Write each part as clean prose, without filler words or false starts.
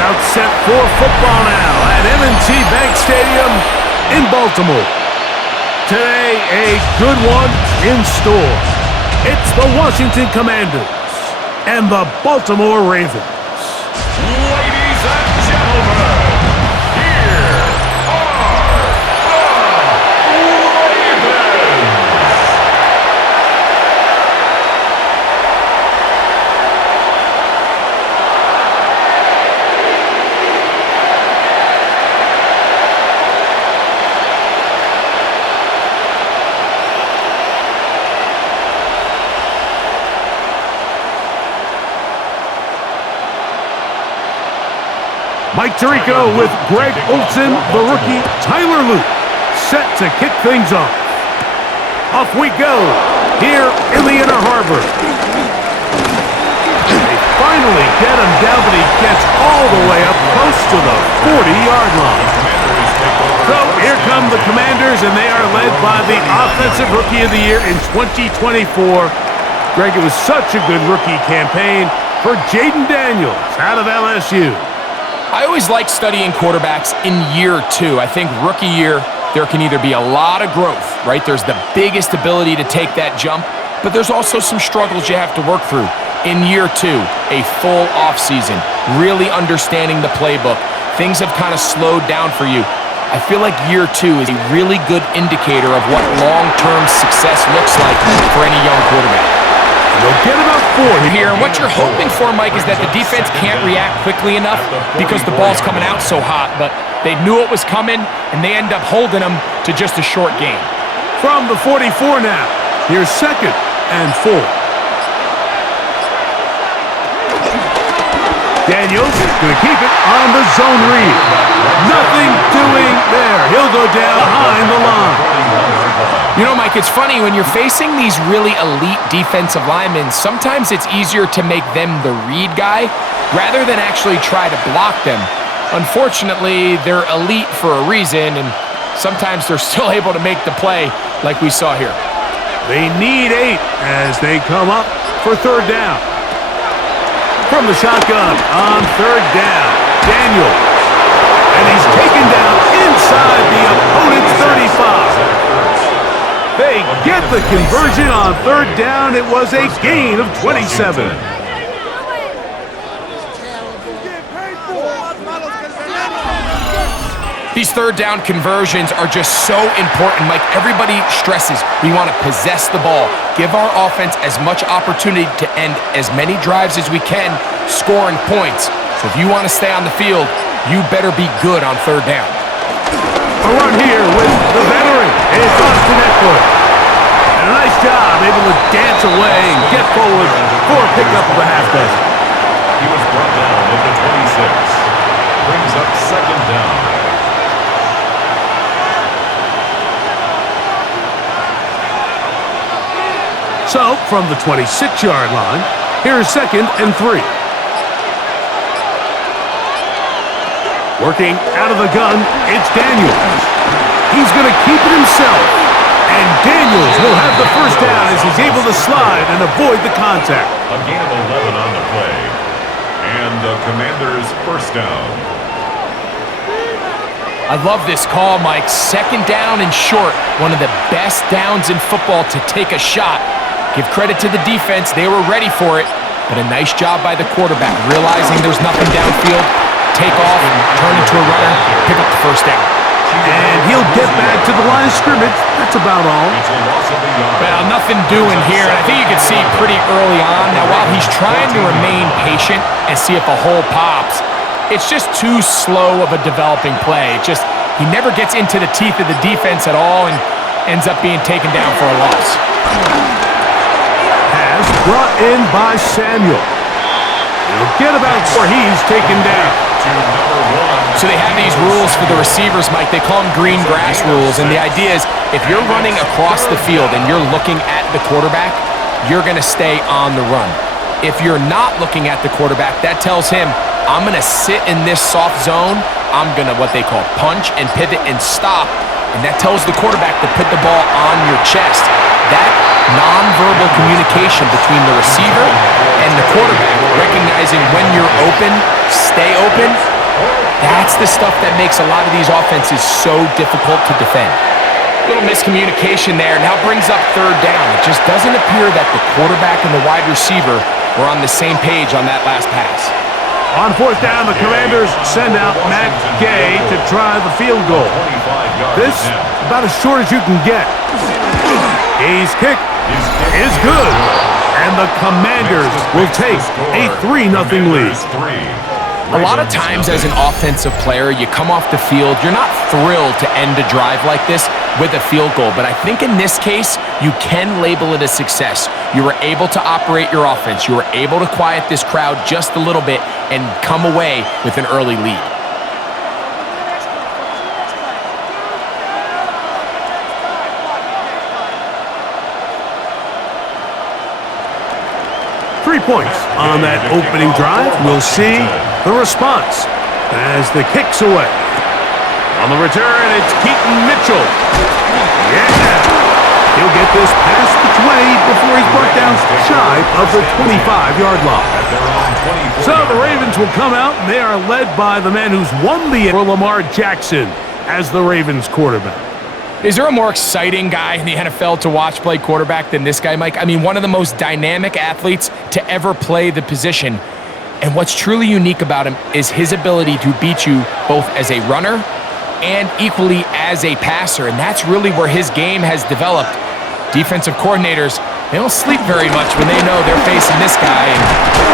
about set for football now at M&T Bank Stadium in Baltimore. Today, a good one in store. It's the Washington Commanders and the Baltimore Ravens. Ladies and gentlemen, here are the Ravens. Mike Tirico with Greg Olsen, the rookie Tyler Luke, set to kick things off. Off we go here in the Inner Harbor. They finally get him down, but he gets all the way up close to the 40-yard line. So here come the Commanders, and they are led by the Offensive Rookie of the Year in 2024. Greg, it was such a good rookie campaign for Jaden Daniels out of LSU. I always like studying quarterbacks in year two. I think rookie year, there can either be a lot of growth, right? There's the biggest ability to take that jump, but there's also some struggles you have to work through. In year two, a full offseason, really understanding the playbook. Things have kind of slowed down for you. I feel like year two is a really good indicator of what long-term success looks like for any young quarterback. They'll get about 4 here. And what you're hoping for, Mike, is that the defense can't react quickly enough because the ball's coming out so hot. But they knew it was coming, and they end up holding them to just a short game. From the 44 now, here's 2nd and 4. Daniels is going to keep it on the zone read. Nothing doing there. He'll go down behind the line. You know, Mike, it's funny, when you're facing these really elite defensive linemen, sometimes it's easier to make them the read guy rather than actually try to block them. Unfortunately, they're elite for a reason, and sometimes they're still able to make the play like we saw here. They need 8 as they come up for 3rd down. From the shotgun on 3rd down, Daniels. And he's taken down inside the opponent's 35. They get the conversion on 3rd down. It was a gain of 27. These 3rd down conversions are just so important, Mike. Everybody stresses we want to possess the ball, give our offense as much opportunity to end as many drives as we can, scoring points. So if you want to stay on the field, you better be good on 3rd down. A run here with the veteran. It's Austin Eckler. And a nice job able to dance away and get forward for a pickup of a half dozen. He was brought down at the 26. Brings up 2nd down. So, from the 26-yard line, here's 2nd and 3. Working out of the gun, it's Daniels. He's going to keep it himself. And Daniels will have the 1st down as he's able to slide and avoid the contact. A gain of 11 on the play. And the Commanders' 1st down. I love this call, Mike. 2nd down and short. One of the best downs in football to take a shot. Give credit to the defense. They were ready for it. But a nice job by the quarterback, realizing there's nothing downfield. Take off and turn into a runner, pick up the 1st down. And he'll get back to the line of scrimmage. That's about all. Well, nothing doing here, and I think you can see pretty early on. Now, while he's trying to remain patient and see if a hole pops, it's just too slow of a developing play. He never gets into the teeth of the defense at all and ends up being taken down for a loss. Pass brought in by Samuel. He'll get about where he's taken down. So they have these rules for the receivers, Mike. They call them green grass rules, and the idea is if you're running across the field and you're looking at the quarterback, you're going to stay on the run. If you're not looking at the quarterback, that tells him, I'm going to sit in this soft zone. I'm going to what they call punch and pivot and stop, and that tells the quarterback to put the ball on your chest. That nonverbal communication between the receiver and the quarterback, recognizing when you're open, stay open, That's the stuff that makes a lot of these offenses so difficult to defend. Little miscommunication there. Now brings up third down. It just doesn't appear that the quarterback and the wide receiver were on the same page on that last pass. On fourth down, the Commanders send out Matt Gay to try the field goal. This, about as short as you can get. Gay's kick is good, and the Commanders will take a 3-0 lead. A lot of times as an offensive player, you come off the field, you're not thrilled to end a drive like this with a field goal, but I think in this case, you can label it a success. You were able to operate your offense. You were able to quiet this crowd just a little bit and come away with an early lead. Points on that opening drive. We'll see the response as the kick's away. On the return, it's Keaton Mitchell. Yeah! He'll get this past the 20 before he's brought down shy of the 25-yard line. So the Ravens will come out, and they are led by the man who's won the for Lamar Jackson as the Ravens quarterback. Is there a more exciting guy in the NFL to watch play quarterback than this guy, Mike? I mean, one of the most dynamic athletes to ever play the position. And what's truly unique about him is his ability to beat you both as a runner and equally as a passer. And that's really where his game has developed. Defensive coordinators, they don't sleep very much when they know they're facing this guy and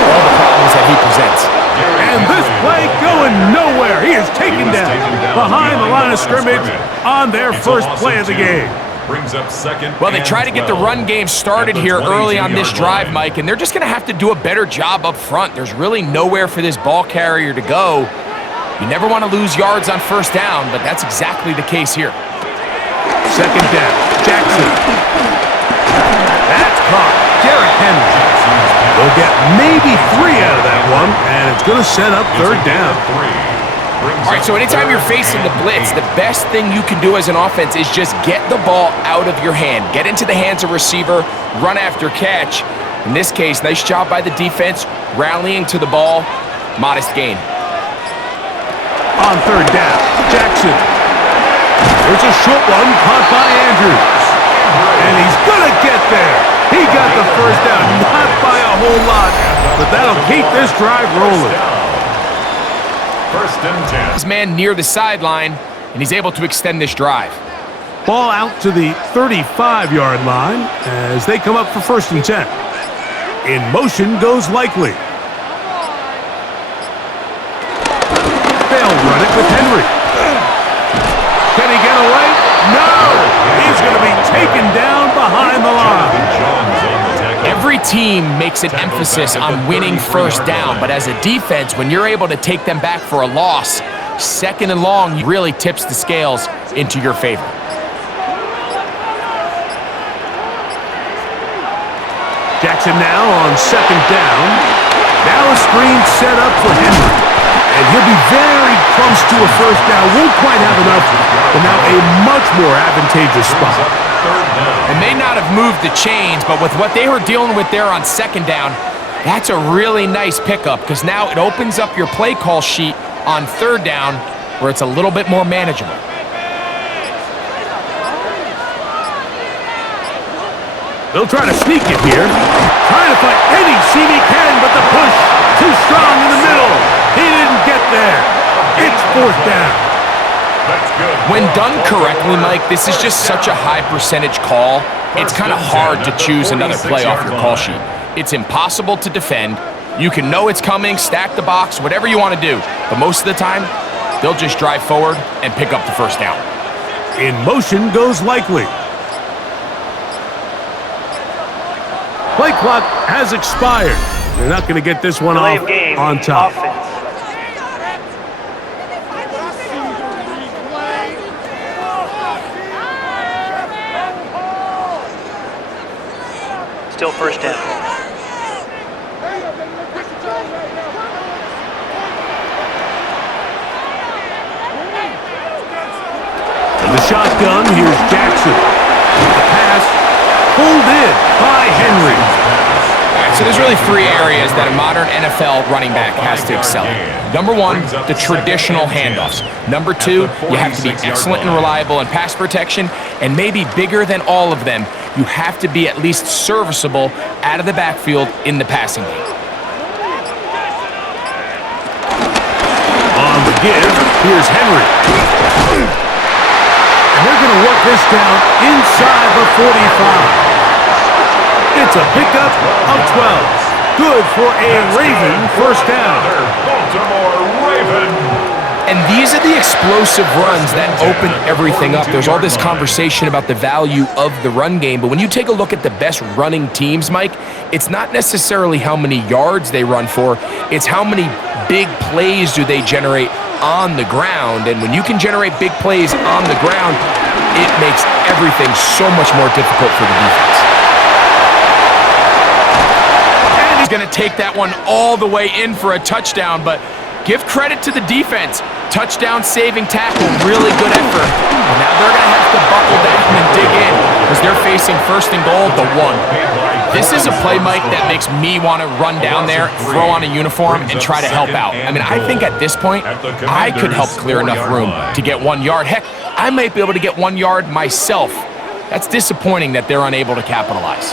all the problems that he presents. And this play going nowhere. He is taken down behind the line of scrimmage on their first play of the game. Well, they try to get the run game started here early on this drive, Mike, and they're just going to have to do a better job up front. There's really nowhere for this ball carrier to go. You never want to lose yards on first down, but that's exactly the case here. Second down, Jackson. That's caught. Derrick Henry. They'll get maybe 3 out of that one, and it's going to set up third down. All right, so anytime you're facing the blitz, the best thing you can do as an offense is just get the ball out of your hand. Get into the hands of receiver, run after catch. In this case, nice job by the defense, rallying to the ball. Modest gain. On third down, Jackson. There's a short one caught by Andrews. And he's going to get there. He got the first down, not by a whole lot, but that'll keep this drive rolling. First and 10. This man near the sideline, and he's able to extend this drive. Ball out to the 35-yard line as they come up for first and 10. In motion goes Likely. They'll run it with Henry. Can he get away? No! He's going to be taken down behind the line. Every team makes an emphasis on winning first down, but as a defense, when you're able to take them back for a loss, second and long really tips the scales into your favor. Jackson now on second down. Now a screen set up for Henry. And he'll be very close to a first down. Won't quite have enough, but now a much more advantageous spot. It may not have moved the chains, but with what they were dealing with there on second down, that's a really nice pickup because now it opens up your play call sheet on third down where it's a little bit more manageable. They'll try to sneak it here. Trying to find any seam he can, but the push too strong in the middle. He didn't get there. It's fourth down. That's good. When done correctly, Mike, this is just such a high percentage call. It's kind of hard to choose another play off your call sheet. It's impossible to defend. You can know it's coming, stack the box, whatever you want to do. But most of the time, they'll just drive forward and pick up the first down. In motion goes Likely. Play clock has expired. They're not going to get this one off on top. Still first down. In the shotgun, here's Jackson. The pass pulled in by Henry. So there's really three areas that a modern NFL running back has to excel in. Number one, the traditional handoffs. Number two, you have to be excellent and reliable in pass protection. And maybe bigger than all of them, you have to be at least serviceable out of the backfield in the passing game. On the give, here's Henry. And they're going to work this down inside the 45. It's a pickup of 12. Good for a Raven first down. Baltimore Raven. And these are the explosive runs that open everything up. There's all this conversation about the value of the run game, but when you take a look at the best running teams, Mike, it's not necessarily how many yards they run for, it's how many big plays do they generate on the ground. And when you can generate big plays on the ground, it makes everything so much more difficult for the defense. And he's going to take that one all the way in for a touchdown, but give credit to the defense. Touchdown saving tackle, really good effort. And now they're going to have to buckle down and dig in because they're facing first and goal at the 1. This is a play, Mike, that makes me want to run down there, throw on a uniform, and try to help out. I mean, I think at this point, I could help clear enough room to get 1 yard. Heck, I might be able to get 1 yard myself. That's disappointing that they're unable to capitalize.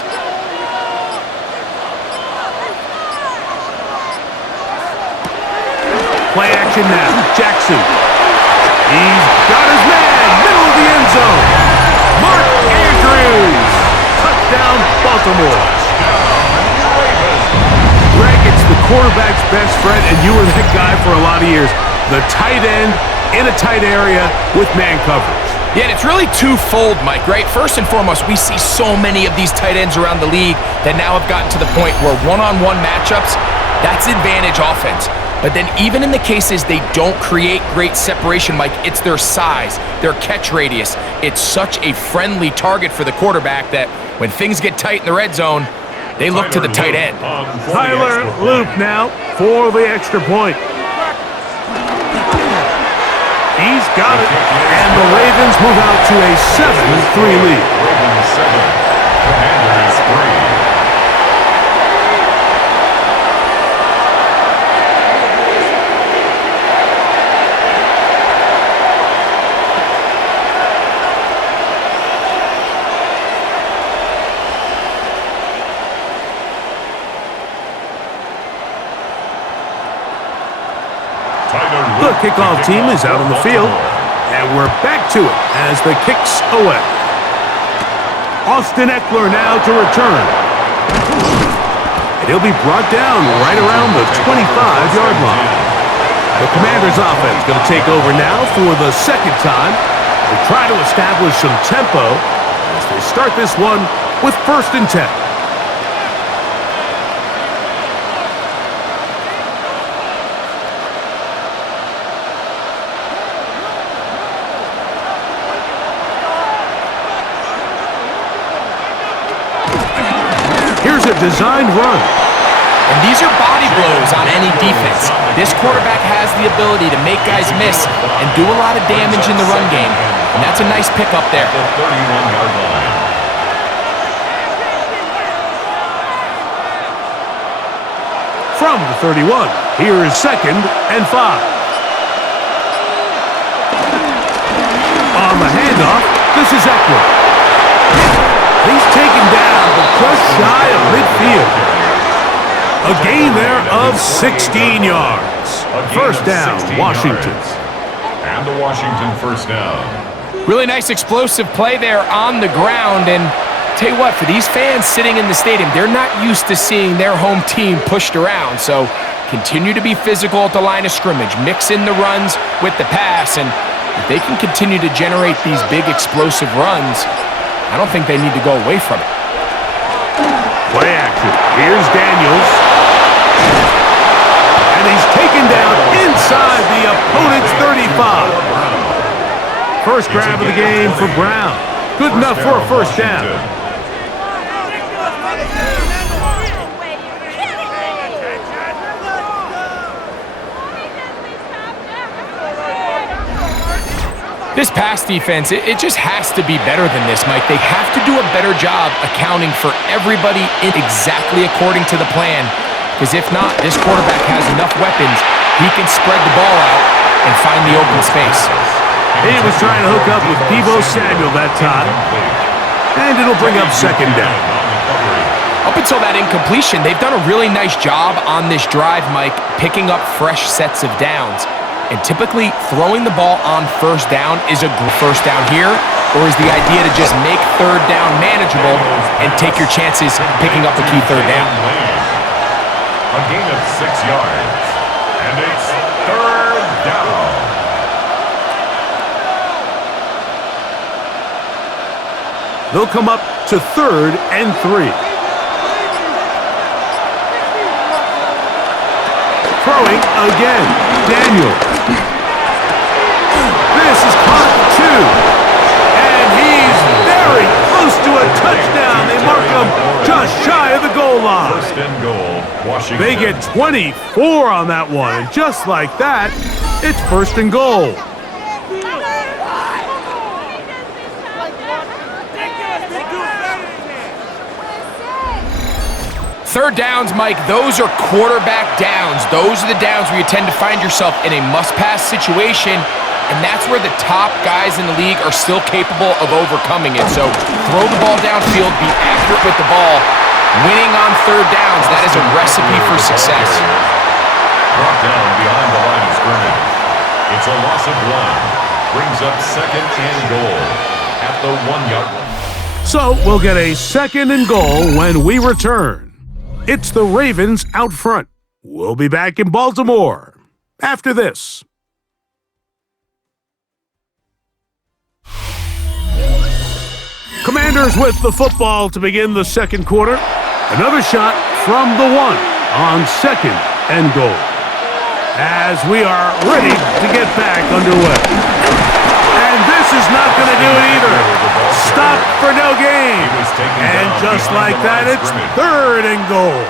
Play action now. Jackson. He's got his man. Middle of the end zone. Mark Andrews. Touchdown, Baltimore. Greg, it's the quarterback's best friend, and you were that guy for a lot of years. The tight end in a tight area with man coverage. Yeah, and it's really twofold, Mike, right? First and foremost, we see so many of these tight ends around the league that now have gotten to the point where one-on-one matchups, that's advantage offense. But then even in the cases they don't create great separation, Mike, it's their size, their catch radius. It's such a friendly target for the quarterback that when things get tight in the red zone, they look to the tight end. Tyler Loop now for the extra point. He's got it, and the Ravens move out to a 7-3 lead. Ravens 7, Commanders 3. The kickoff team is out on the field, and we're back to it as the kick's away. Austin Eckler now to return. And he'll be brought down right around the 25-yard line. The Commanders' offense going to take over now for the second time. They try to establish some tempo as they start this one with 1st and 10. Here's a designed run. And these are body blows on any defense. This quarterback has the ability to make guys miss and do a lot of damage in the run game. And that's a nice pickup there. The 31-yard line. From the 31, here is 2nd and 5. On the handoff, this is Eckler. He's taken down, but just shy of midfield. A gain there of 16 yards. First down, Washington. And the Washington first down. Really nice explosive play there on the ground. And tell you what, for these fans sitting in the stadium, they're not used to seeing their home team pushed around. So continue to be physical at the line of scrimmage. Mix in the runs with the pass. And if they can continue to generate these big explosive runs, I don't think they need to go away from it. Play action. Here's Daniels. And he's taken down inside the opponent's 35. First grab of the game for Brown. Good enough for a first down. This pass defense, it just has to be better than this, Mike. They have to do a better job accounting for everybody exactly according to the plan, because if not, this quarterback has enough weapons, he can spread the ball out and find the open space. He was trying to hook up with Deebo Samuel that time, and it'll bring up second down. Up until that incompletion, they've done a really nice job on this drive, Mike, picking up fresh sets of downs. And typically, throwing the ball on first down is a first down here, or is the idea to just make third down manageable and take your chances picking up a key third down? A gain of 6 yards, and it's third down. They'll come up to 3rd and 3. Throwing again, Daniel. This is caught 2. And he's very close to a touchdown. They mark him just shy of the goal line. First and goal, Washington. They get 24 on that one. And just like that, it's first and goal. Third downs, Mike, those are quarterback downs. Those are the downs where you tend to find yourself in a must-pass situation, and that's where the top guys in the league are still capable of overcoming it. So throw the ball downfield, be accurate with the ball. Winning on third downs, that is a recipe for success. Brought down behind the line of scrimmage. It's a loss of 1. Brings up second and goal at the 1-yard line. So we'll get a second and goal when we return. It's the Ravens out front. We'll be back in Baltimore after this. Commanders with the football to begin the second quarter. Another shot from the 1 on second and goal. As we are ready to get back underway. And this is not going to do it either. Stop for no gain. And just like that, it's third and goal.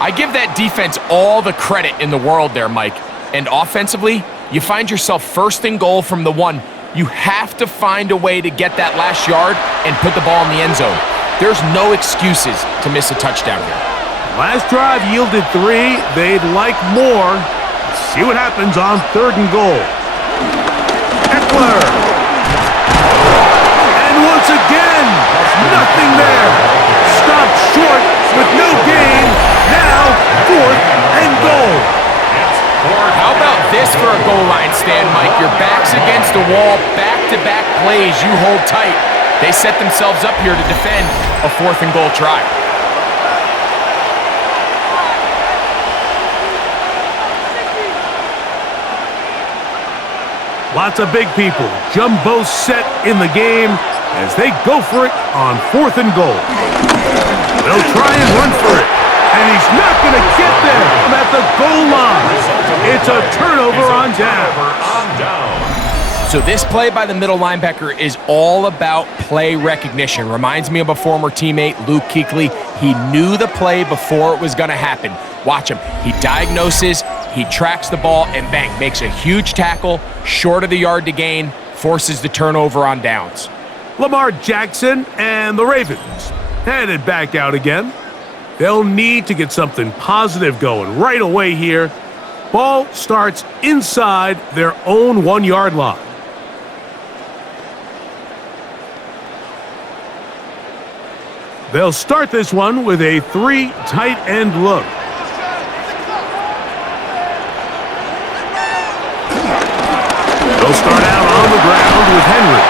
I give that defense all the credit in the world there, Mike. And offensively, you find yourself first and goal from the 1. You have to find a way to get that last yard and put the ball in the end zone. There's no excuses to miss a touchdown here. Last drive yielded 3. They'd like more. Let's see what happens on third and goal. Eckler. And once again, nothing there. Stopped short with no gain. Now, fourth and goal. How about this for a goal line stand, Mike? Your back's against the wall, back-to-back plays, you hold tight. They set themselves up here to defend a fourth and goal try. Lots of big people. Jumbo set in the game as they go for it on fourth and goal. They'll try and run for it. And he's not going to get there at the goal line. It's a turnover on down. So this play by the middle linebacker is all about play recognition. Reminds me of a former teammate, Luke Kuechly. He knew the play before it was going to happen. Watch him. He diagnoses, he tracks the ball, and bang, makes a huge tackle, short of the yard to gain, forces the turnover on downs. Lamar Jackson and the Ravens headed back out again. They'll need to get something positive going right away here. Ball starts inside their own 1-yard line. They'll start this one with a 3 tight end look. They'll start out on the ground with Henry.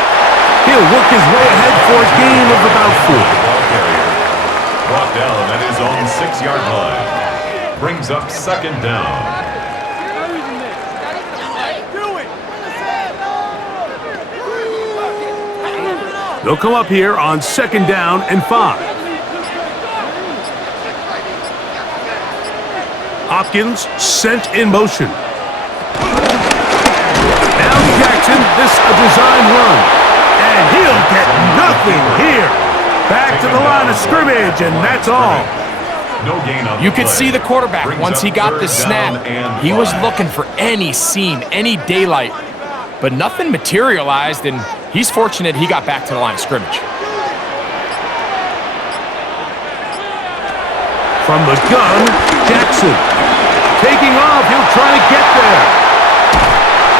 He'll work his way ahead for a gain of about 4. Brought down at his own 6-yard line. Brings up second down. They'll come up here on second down and 5. Hopkins sent in motion. Now Jackson, this a design run. And he'll get nothing here. Back to the line of scrimmage, and that's all. No gain on You could see the quarterback once he got the snap. He was looking for any seam, any daylight. but nothing materialized, and he's fortunate he got back to the line of scrimmage. From the gun, Jackson. Taking off, he'll try to get there.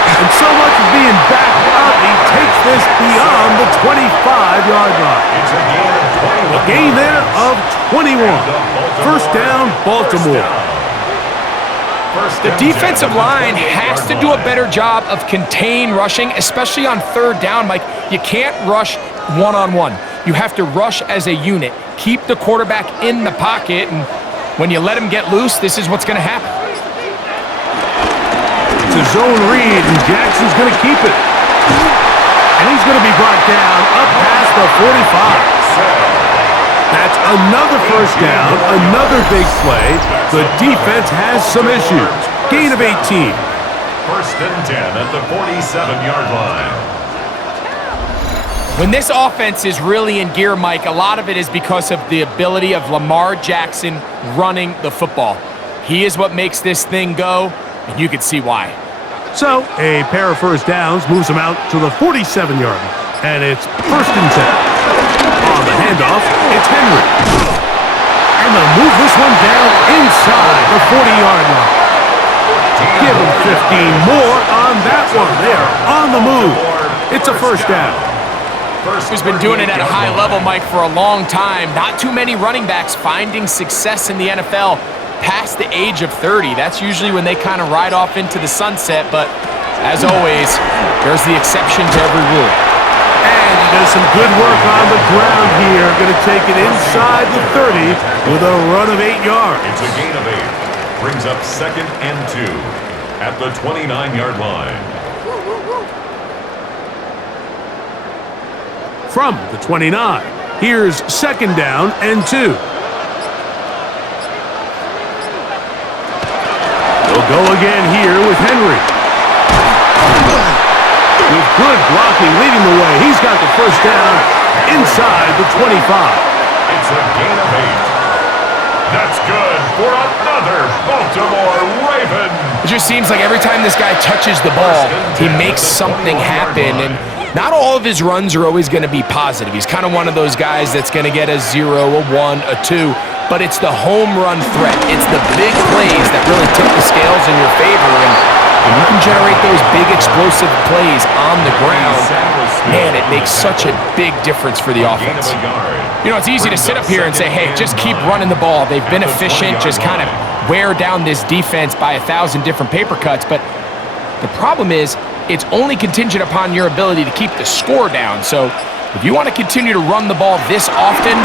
And so much is being backed up, he takes this beyond the 25-yard line. It's a A gain gain of 21. there of 21. First down, Baltimore. The defensive line has to do a better job of contain rushing, especially on third down, Mike. You can't rush one-on-one. You have to rush as a unit. Keep the quarterback in the pocket, and when you let him get loose, this is what's going to happen. It's a zone read, and Jackson's going to keep it. And he's going to be brought down up past the 45. That's another first down, another big play. The defense has some issues. Gain of 18. First and 10 at the 47-yard line. When this offense is really in gear, Mike, a lot of it is because of the ability of Lamar Jackson running the football. He is what makes this thing go, and you can see why. So, a pair of first downs moves him out to the 47-yard line. And it's first and 10. On the handoff, it's Henry. And they'll move this one down inside the 40-yard line. Give him 15 more on that one. They are on the move. It's a first down. He's been doing it at a high level, Mike, for a long time. Not too many running backs finding success in the NFL past the age of 30. That's usually when they kind of ride off into the sunset, but as always, there's the exception to every rule. And he does some good work on the ground here. Going to take it inside the 30 with a run of 8 yards. It's a gain of 8. Brings up second and 2 at the 29-yard line. From the 29, here's second down and 2. They'll go again here with Henry. With good blocking leading the way, he's got the first down inside the 25. It's a gain of 8. That's good for another Baltimore Raven. It just seems like every time this guy touches the ball, he makes something happen, and not all of his runs are always going to be positive. He's kind of one of those guys that's going to get a 0, a 1, a 2, but it's the home run threat. It's the big plays that really tip the scales in your favor, and when you can generate those big explosive plays on the ground, man, it makes such a big difference for the offense. You know, it's easy to sit up here and say, hey, just keep running the ball. They've been efficient, just kind of wear down this defense by 1,000 different paper cuts, but the problem is it's only contingent upon your ability to keep the score down. So if you want to continue to run the ball this often,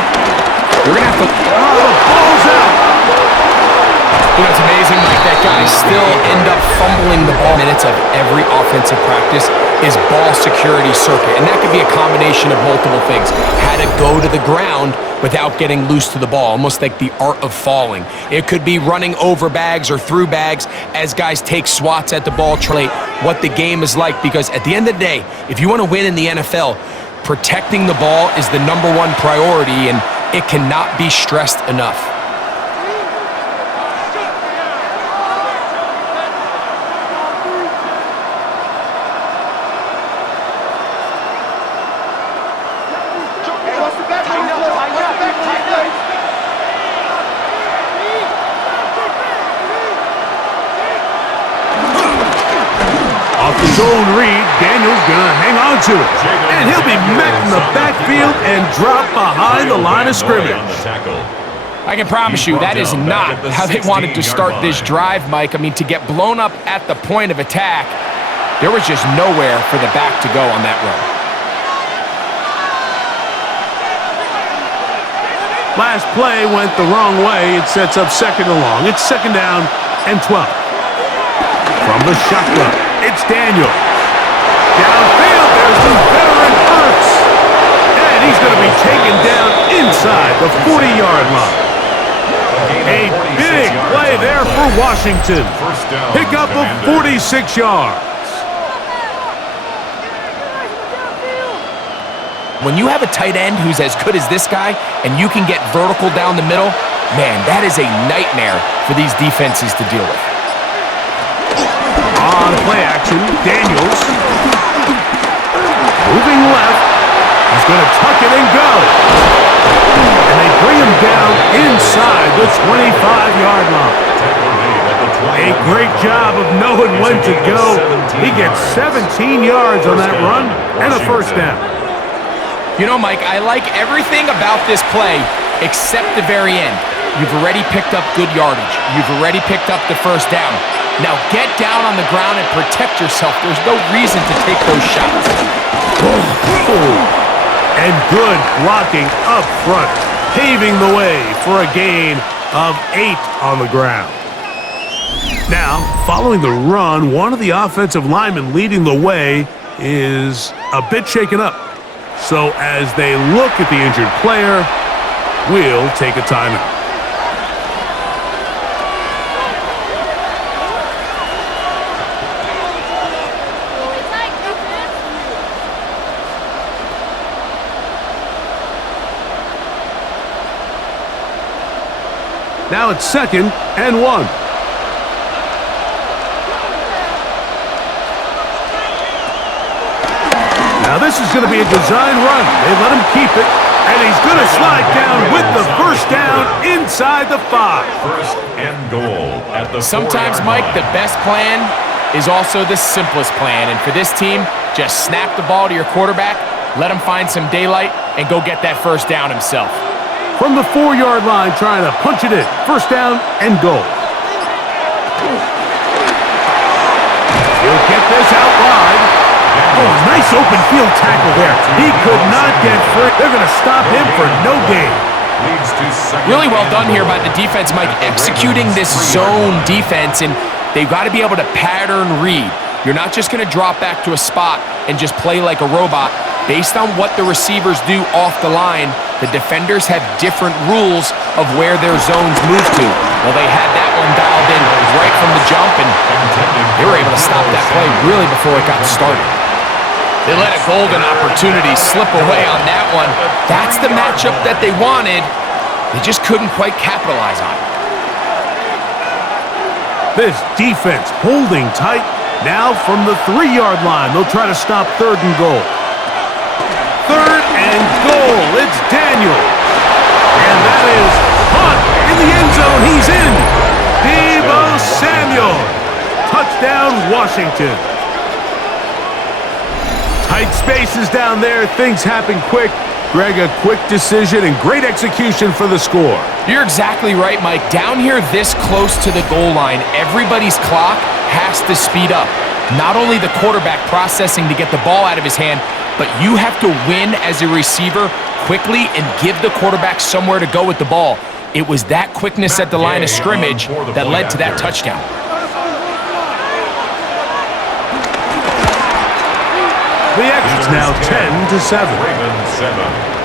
you're going to have to... Oh, the ball's out! You know, it's amazing, like that guy still end up fumbling the ball. Minutes of every offensive practice is ball security circuit, and that could be a combination of multiple things. How to go to the ground without getting loose to the ball, almost like the art of falling. It could be running over bags or through bags as guys take swats at the ball, translate what the game is like, because at the end of the day, if you want to win in the NFL, protecting the ball is the #1 priority, and it cannot be stressed enough. Zone read, Daniel's gonna hang on to it. And he'll be met in the backfield and drop behind the line of scrimmage. I can promise you that is not how they wanted to start this drive, Mike. I mean, to get blown up at the point of attack, there was just nowhere for the back to go on that run. Last play went the wrong way. It sets up second and long. It's second down and 12. From the shotgun, it's Daniel. Downfield, there's the veteran Hurts. And he's going to be taken down inside the 40-yard line. A big play there for Washington. Pick up of 46 yards. When you have a tight end who's as good as this guy and you can get vertical down the middle, man, that is a nightmare for these defenses to deal with. On play action, Daniels. Moving left. He's going to tuck it and go. And they bring him down inside the 25-yard line. A great job of knowing when to go. He gets 17 yards on that run and a first down. You know, Mike, I like everything about this play except the very end. You've already picked up good yardage. You've already picked up the first down. Now get down on the ground and protect yourself. There's no reason to take those shots. And good blocking up front, paving the way for a gain of 8 on the ground. Now, following the run, one of the offensive linemen leading the way is a bit shaken up. So as they look at the injured player, we'll take a timeout. Now it's 2nd and 1. Now this is going to be a design run. They let him keep it, and he's going to slide down with the first down inside the 5. First and goal at the Sometimes, Mike, the best plan is also the simplest plan. And for this team, just snap the ball to your quarterback, let him find some daylight, and go get that first down himself. From the 4-yard line, trying to punch it in. First down and goal. He'll get this out wide. Oh, nice open field tackle there. He could not get free. They're going to stop him for no gain. Really well done here by the defense, Mike, executing this zone defense, and they've got to be able to pattern read. You're not just going to drop back to a spot and just play like a robot. Based on what the receivers do off the line, the defenders have different rules of where their zones move to. Well, they had that one dialed in right from the jump, and they were able to stop that play really before it got started. They let a golden opportunity slip away on that one. That's the matchup that they wanted. They just couldn't quite capitalize on it. This defense holding tight. Now from the 3-yard line, they'll try to stop 3rd and goal. 3rd and goal. It's Daniel. And that is caught in the end zone. He's in. Deebo Samuel. Touchdown, Washington. Tight spaces down there. Things happen quick. Greg, a quick decision and great execution for the score. You're exactly right, Mike. Down here this close to the goal line, everybody's clock has to speed up. Not only the quarterback processing to get the ball out of his hand, but you have to win as a receiver quickly and give the quarterback somewhere to go with the ball. It was that quickness at the line of scrimmage that led to that touchdown. The extra's now 10-7. Ravens 7.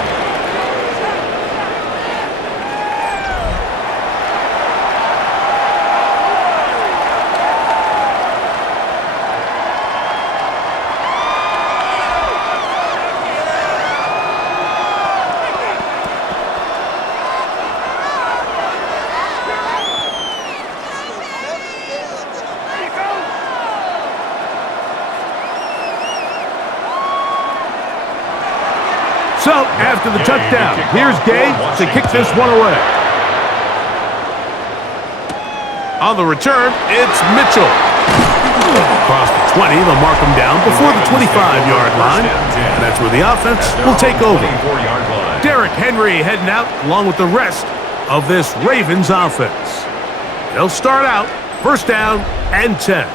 So, after the touchdown, here's Gay to kick this one away. On the return, it's Mitchell. Across the 20, they'll mark him down before the 25-yard line. And that's where the offense will take over. Derrick Henry heading out along with the rest of this Ravens offense. They'll start out first down and 10.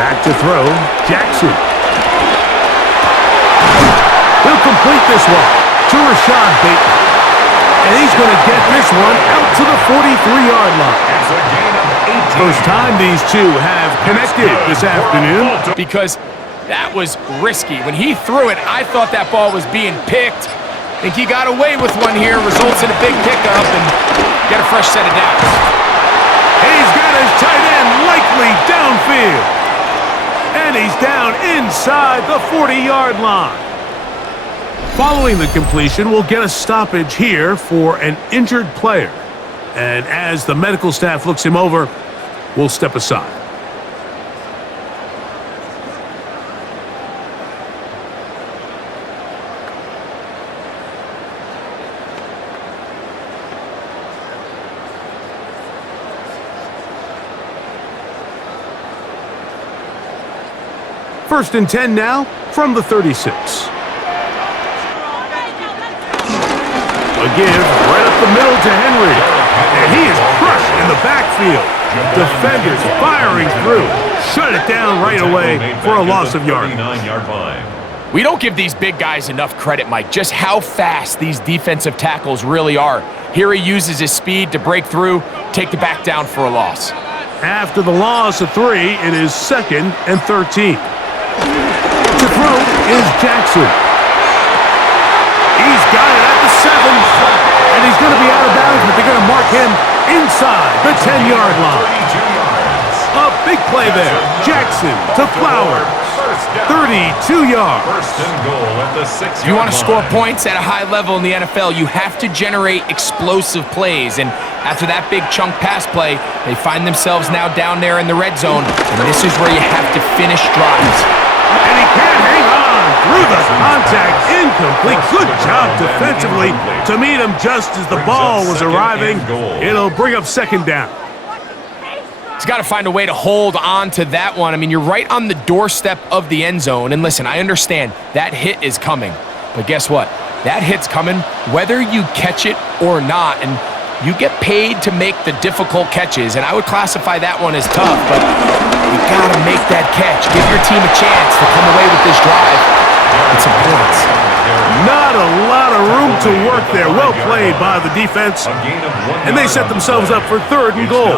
Back to throw, Jackson. He'll complete this one to Rashad Bateman. And he's going to get this one out to the 43-yard line. First time these two have connected this afternoon. Because that was risky. When he threw it, I thought that ball was being picked. I think he got away with one here, results in a big pickup, and get a fresh set of downs. He's got tight end likely downfield. And he's down inside the 40-yard line. Following the completion, we'll get a stoppage here for an injured player. And as the medical staff looks him over, we'll step aside. First and 10 now from the 36. A give right up the middle to Henry. And he is crushed in the backfield. Defenders firing through. Shut it down right away for a loss of yardage. We don't give these big guys enough credit, Mike, just how fast these defensive tackles really are. Here he uses his speed to break through, take the back down for a loss. After the loss of 3, it is 2nd and 13. To throw is Jackson. He's got it at the 7, and he's going to be out of bounds, but they're going to mark him inside the 10-yard line. A big play there. Jackson to Flowers. 32 yards. First and goal at the 6-yard line. If you want to score points at a high level in the NFL, you have to generate explosive plays. And after that big chunk pass play, they find themselves now down there in the red zone. And this is where you have to finish drives. And he can't hang on through the contact. Incomplete. Good job defensively to meet him just as the ball was arriving. It'll bring up 2nd down. He's got to find a way to hold on to that one. I mean, you're right on the doorstep of the end zone. And listen, I understand that hit is coming. But guess what? That hit's coming whether you catch it or not. And you get paid to make the difficult catches. And I would classify that one as tough. But you got to make that catch. Give your team a chance to come away with this drive with some points. Not a lot of room to work there. Well played by the defense. And they set themselves up for 3rd and goal.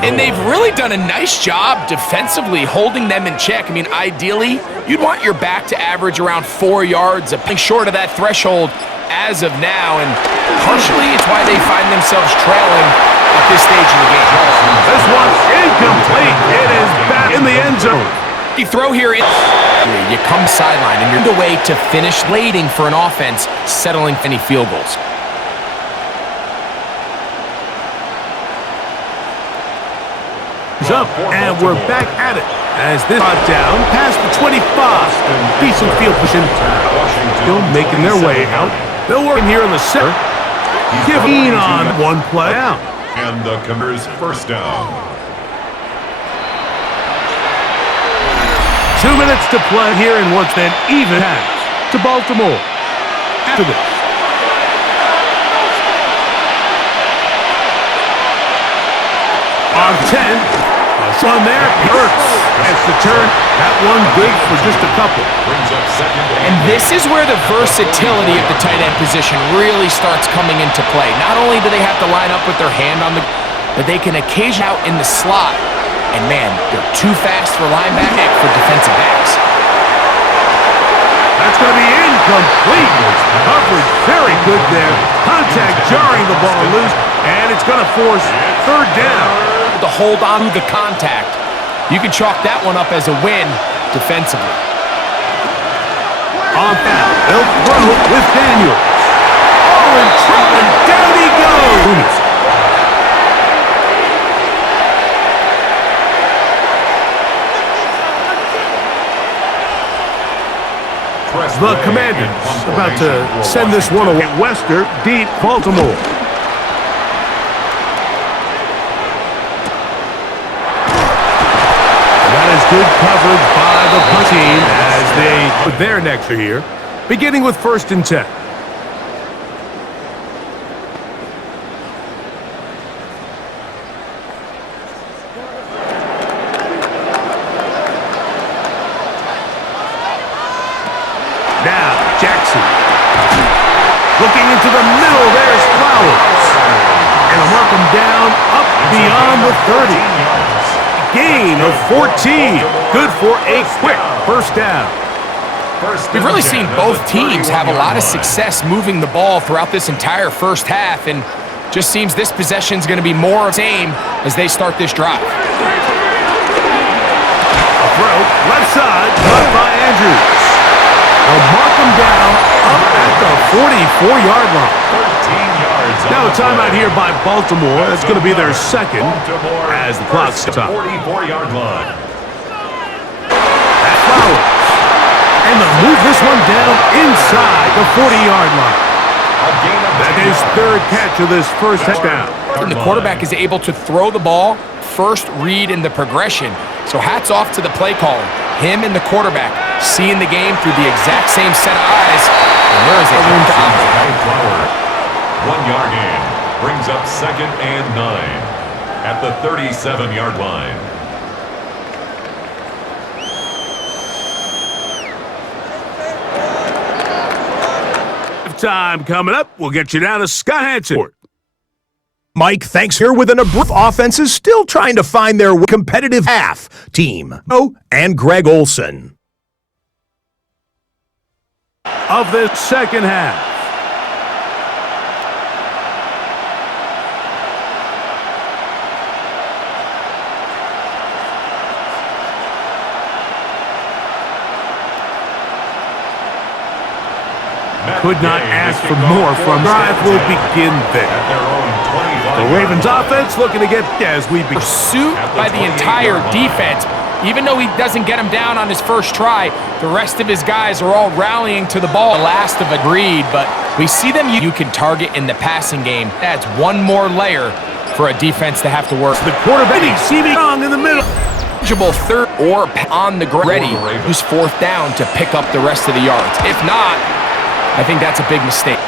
And they've really done a nice job defensively holding them in check. I mean, ideally, you'd want your back to average around 4 yards, short of that threshold as of now. And partially, it's why they find themselves trailing at this stage in the game. This one's incomplete. It is back in the end zone. You throw here, you come sideline, and you're the way to finish leading for an offense, settling any field goals. Up, and we're back at it as this brought down past the 25. Decent field position. Still making their way out. They'll work in here in the center. Giving on one play out. And the Commanders' first down. 2 minutes to play here in what's been even pass to Baltimore. After this. On 10. On there, hurts. That's the turn. That one good for just a couple. And this is where the versatility of the tight end position really starts coming into play. Not only do they have to line up with their hand on the, but they can occasionally out in the slot. And man, they're too fast for linebacker for defensive backs. That's going to be incomplete. Coverage very good there. Contact jarring the ball loose, and it's going to force 3rd down. To hold on to the contact. You can chalk that one up as a win defensively. On foul, they'll throw with Daniels. Oh, and Trump, down he goes. The Commanders about to send this one away. Wester deep Baltimore. Good coverage by the punt team as they put their next here, beginning with 1st and 10. Now, Jackson. Looking into the middle, there's Flowers. And a mark him down up beyond the 30. Gain of 14. Good for a quick first down. We've really seen both teams have a lot of success moving the ball throughout this entire first half, and Just seems this possession's going to be more of the same as they start this drive. A throw, left side, caught by Andrews. They'll mark him down up at the 44-yard line. 13 yards. Now a timeout here by Baltimore. That's going to be their second as the clock stops. 44-yard line. That Flowers. And they'll move this one down inside the 40-yard line. That is third catch of this first touchdown. And the quarterback is able to throw the ball, first read in the progression. So hats off to the play caller. Him and the quarterback seeing the game through the exact same set of eyes. And there is a room to operate. 1 yard in. Brings up 2nd and 9 at the 37-yard line. Time coming up. We'll get you down to Scott Hansen. Mike, thanks here with an abrupt offenses still trying to find their competitive half team. Oh, and Greg Olson. Of the second half. Could not ask for more from drive will begin there. The Ravens offense looking to get as we begin. Pursuit by the entire defense. Even though he doesn't get him down on his first try, the rest of his guys are all rallying to the ball. The last of agreed, but we see them you can target in the passing game. That's one more layer for a defense to have to work. The quarterback, CB Young in the middle. Third or on the ready, who's fourth down to pick up the rest of the yards. If not, I think that's a big mistake.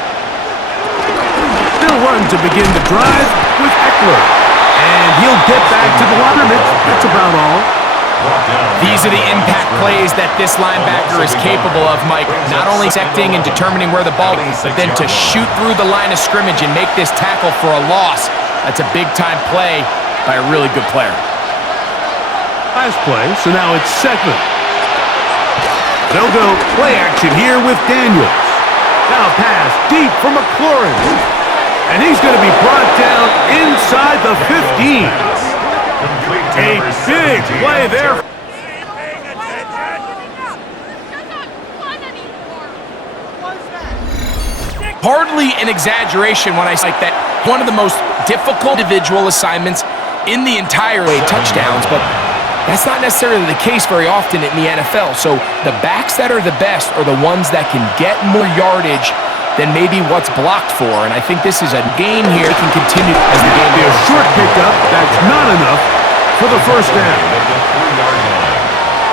They'll run to begin the drive with Eckler. And he'll get back to the line. That's about all. These are the impact plays that this linebacker is capable of, Mike. Not only accepting and determining where the ball is, but then to shoot through the line of scrimmage and make this tackle for a loss. That's a big-time play by a really good player. Last play, so now it's second. They'll go play action here with Daniels. Now pass deep for McLaurin. And he's going to be brought down inside the 15. A big play there. Hardly an exaggeration when I say that. One of the most difficult individual assignments in the entire touchdowns, but that's not necessarily the case very often in the NFL. So the backs that are the best are the ones that can get more yardage than maybe what's blocked for. And I think this is a gain here that can continue as the game goes. A short pickup, that's not enough for the first down.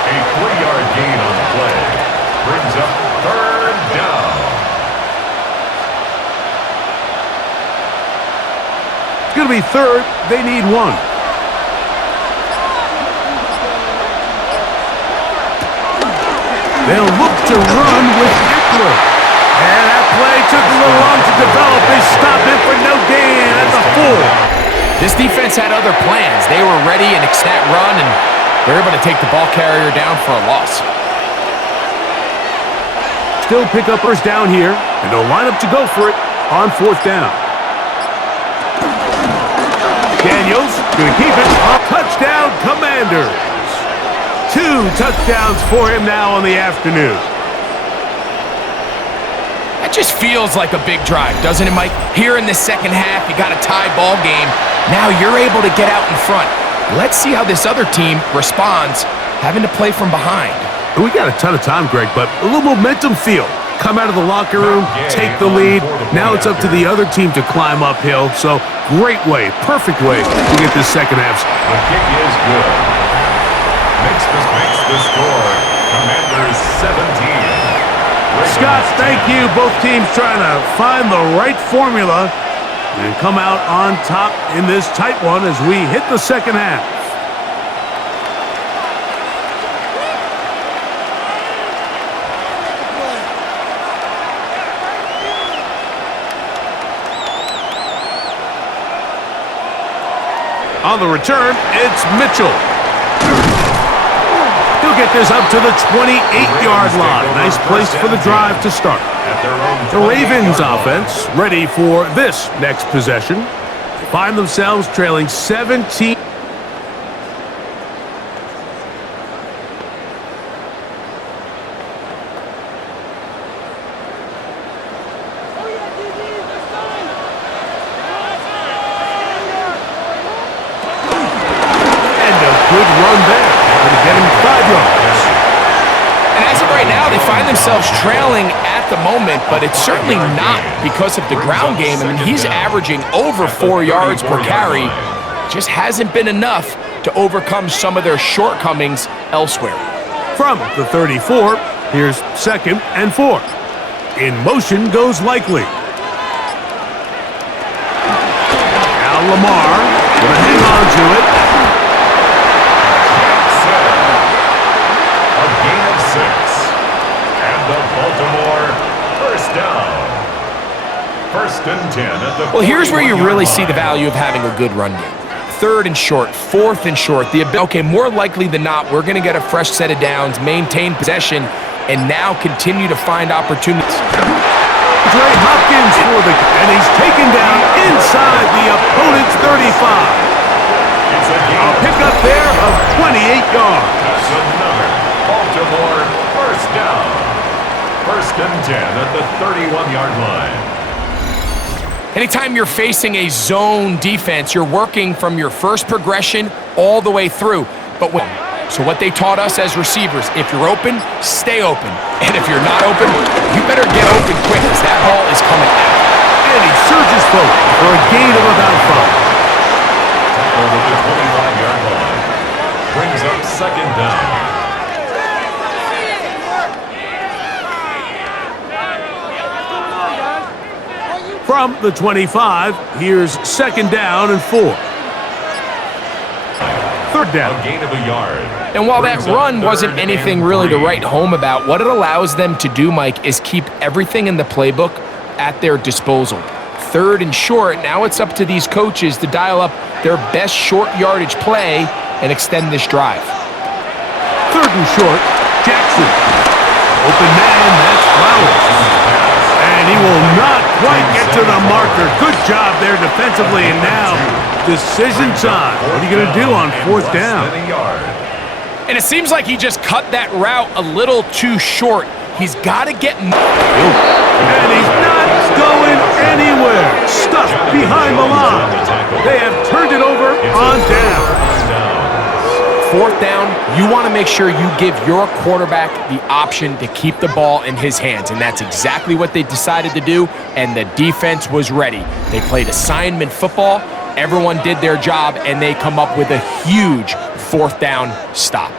A 3-yard gain on the play brings up 3rd down. It's going to be third. They need one. They'll look to run with Eckler. And that play took a little long to develop. They stop it for no gain at the 4. This defense had other plans. They were ready and that run, and they're able to take the ball carrier down for a loss. Still pick up first down here, and they'll line up to go for it on 4th down. Daniels going to keep it. Touchdown, Commanders. 2 touchdowns for him now on the afternoon. That just feels like a big drive, doesn't it, Mike? Here in the second half, you got a tie ball game. Now you're able to get out in front. Let's see how this other team responds, having to play from behind. We got a ton of time, Greg, but a little momentum feel. Come out of the locker room, take the lead. Now it's up to the other team to climb uphill. So great way, perfect way to get this second half. The kick is good. Makes the score. Commanders 17. Scott, thank you. Both teams trying to find the right formula and come out on top in this tight one as we hit the second half. On the return, it's Mitchell. He'll get this up to the 28-yard line. Nice place for the drive to start. The Ravens offense ready for this next possession. find themselves trailing 17. Good run there. Going to get him 5 yards. And as of right now, they find themselves trailing at the moment, but it's certainly not because of the ground game. I mean, he's averaging over 4 yards per carry. Just hasn't been enough to overcome some of their shortcomings elsewhere. From the 34, here's 2nd and 4. In motion goes Likely. Now Lamar going to hang on to it. Baltimore, first down. 1st and 10 at the Well, here's where you really see the value of having a good run game. 3rd and short, 4th and short. Okay, more likely than not, we're going to get a fresh set of downs, maintain possession, and now continue to find opportunities. Dre Hopkins and he's taken down inside the opponent's 35. A pickup there of 28 yards. That's another Baltimore first down. 1st and 10 at the 31-yard line. Anytime you're facing a zone defense, you're working from your first progression all the way through. So what they taught us as receivers, if you're open, stay open. And if you're not open, you better get open quick as that ball is coming out. And he surges forward for a gain of about 5. Tackled at the 25-yard line. Brings up 2nd down. From the 25, here's 2nd down and 4. 3rd down. A gain of a yard. And while that run wasn't anything really to write home about, what it allows them to do, Mike, is keep everything in the playbook at their disposal. 3rd and short, now it's up to these coaches to dial up their best short yardage play and extend this drive. 3rd and short, Jackson. Open man, that's Flowers. And he will not quite get to the marker. Good job there defensively, and now decision time. What are you going to do on 4th down? And it seems like he just cut that route a little too short. He's got to get... And he's not going anywhere. Stuck behind the line. They have turned it over on down. 4th down, you want to make sure you give your quarterback the option to keep the ball in his hands, and that's exactly what they decided to do, and the defense was ready. They played assignment football, everyone did their job, and they come up with a huge 4th down stop.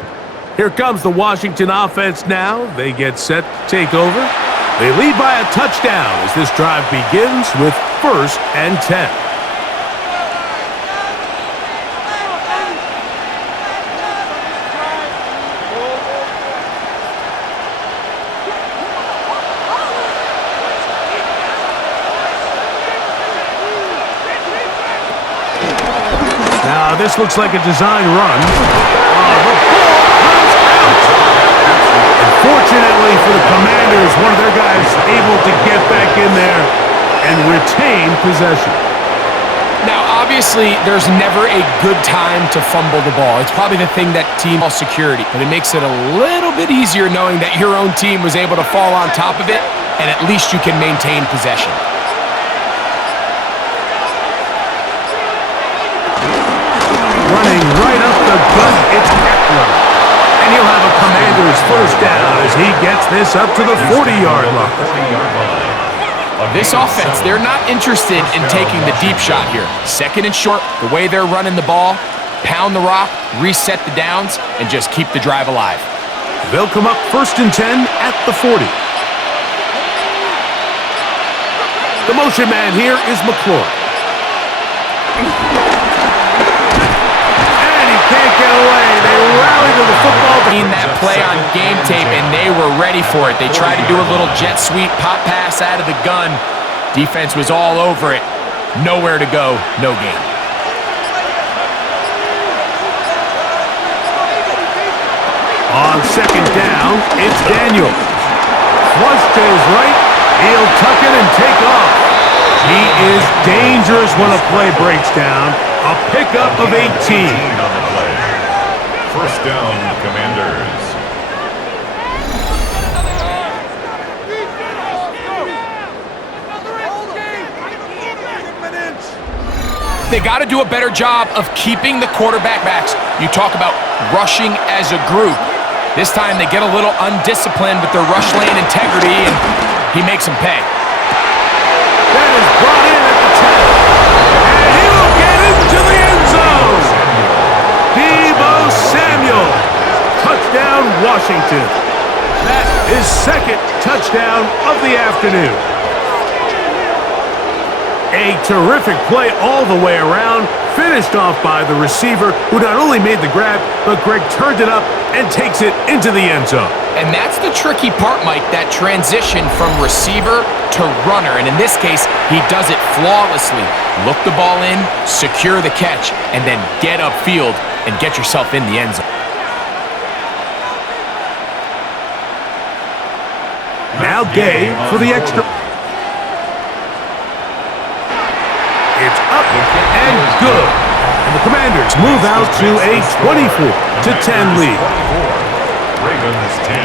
Here comes the Washington offense now. They get set to take over. They lead by a touchdown as this drive begins with 1st and 10. Now this looks like a design run. The ball comes out. Unfortunately for the Commanders, one of their guys able to get back in there and retain possession. Now, obviously, there's never a good time to fumble the ball. It's probably the thing that team calls security, but it makes it a little bit easier knowing that your own team was able to fall on top of it, and at least you can maintain possession. Running right up the gut, it's Eckler. And he'll have a Commander's first down as he gets this up to the 40-yard line. This offense, they're not interested in taking the deep shot here. 2nd and short, the way they're running the ball, pound the rock, reset the downs, and just keep the drive alive. They'll come up 1st and 10 at the 40. The motion man here is McClure. Can't get away. They rally to the football. Seen that play on game tape, and they were ready for it. They tried to do a little jet sweep pop pass out of the gun. Defense was all over it. Nowhere to go, no gain. On 2nd down, it's Daniel. Flush to his right. He'll tuck it and take off. He is dangerous when a play breaks down. A pickup of 18. On the play. First down, Commanders. They got to do a better job of keeping the quarterback backs. You talk about rushing as a group. This time they get a little undisciplined with their rush lane integrity, and he makes them pay. That is brought in at the 10. And he will get into the end zone. Deebo Samuel. Touchdown, Washington. That is second touchdown of the afternoon. A terrific play all the way around, finished off by the receiver, who not only made the grab, but Greg turned it up and takes it into the end zone. And that's the tricky part, Mike, that transition from receiver to runner. And in this case, he does it flawlessly. Look the ball in, secure the catch, and then get upfield and get yourself in the end zone. Now Gay for the extra. It's up and good. And the Commanders move out to a 24-10 lead. Ravens 10.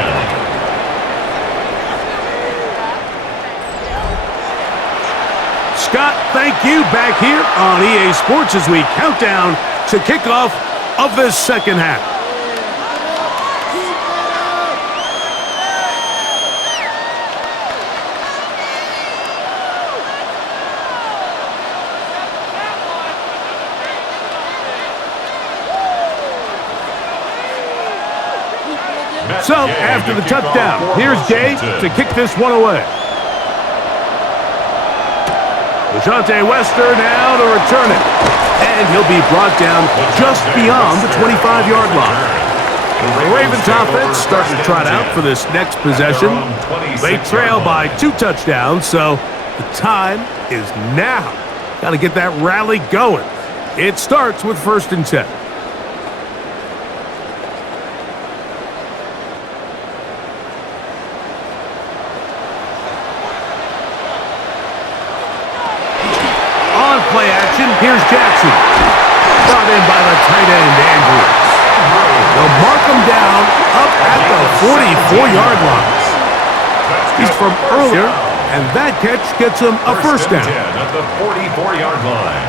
Scott, thank you. Back here on EA Sports as we count down to kickoff of this second half. So, after the touchdown, here's Gay to kick this one away. Deshante Wester now to return it. And he'll be brought down just beyond the 25-yard line. The Ravens offense starting to trot out for this next possession. They trail by 2 touchdowns, so the time is now. Got to get that rally going. It starts with 1st and 10. Play action, here's Jackson. Brought in by the tight end, Andrews. They'll mark him down up at the 44-yard line. He's from earlier, and that catch gets him a first down. At the 44-yard line.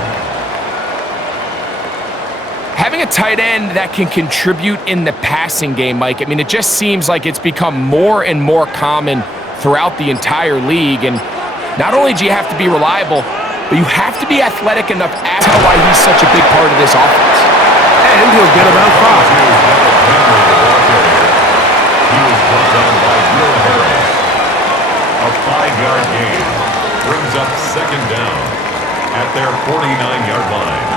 Having a tight end that can contribute in the passing game, Mike, I mean, it just seems like it's become more and more common throughout the entire league. And not only do you have to be reliable, but you have to be athletic enough. That's why he's such a big part of this offense. And he'll get about 5. He was brought down by Will Harris. A 5-yard gain brings up second down at their 49-yard line.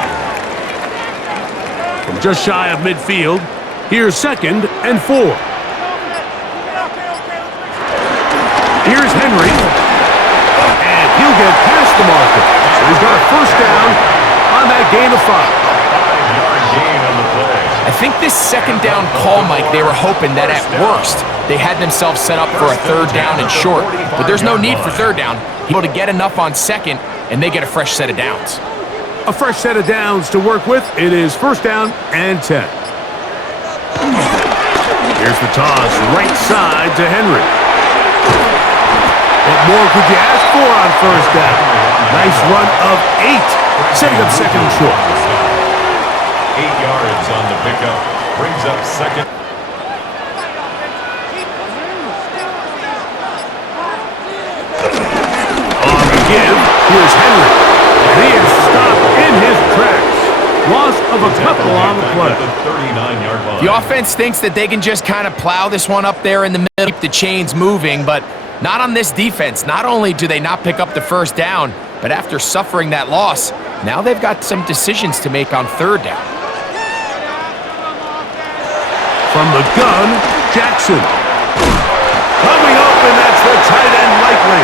From just shy of midfield, here's 2nd and 4. Here's Henry. And he'll get past the marker. So he's got a first down on that gain of 5. 5-yard gain on the play. I think this second down call, Mike, they were hoping that at worst they had themselves set up for a 3rd down and short. But there's no need for 3rd down. He's able to get enough on 2nd, and they get a fresh set of downs. A fresh set of downs to work with. It is 1st down and 10. Here's the toss, right side to Henry. What more could you ask for on 1st down? Nice run of 8, setting up 2nd and short. 8 yards on the pickup, brings up 2nd. On the give, here's Henry. He is stopped in his tracks. Loss of a couple on the play. The 39-yard line. The offense thinks that they can just kind of plow this one up there in the middle, keep the chains moving, but not on this defense. Not only do they not pick up the 1st down, but after suffering that loss, now they've got some decisions to make on 3rd down. From the gun, Jackson. Coming open, that's the tight end likely.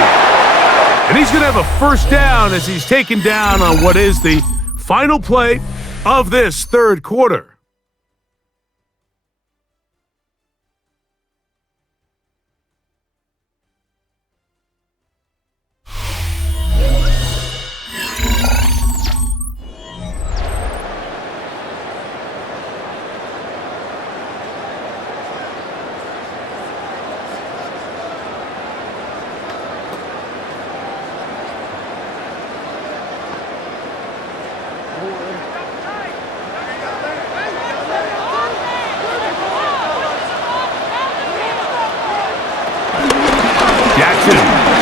And he's going to have a first down as he's taken down on what is the final play of this 3rd quarter.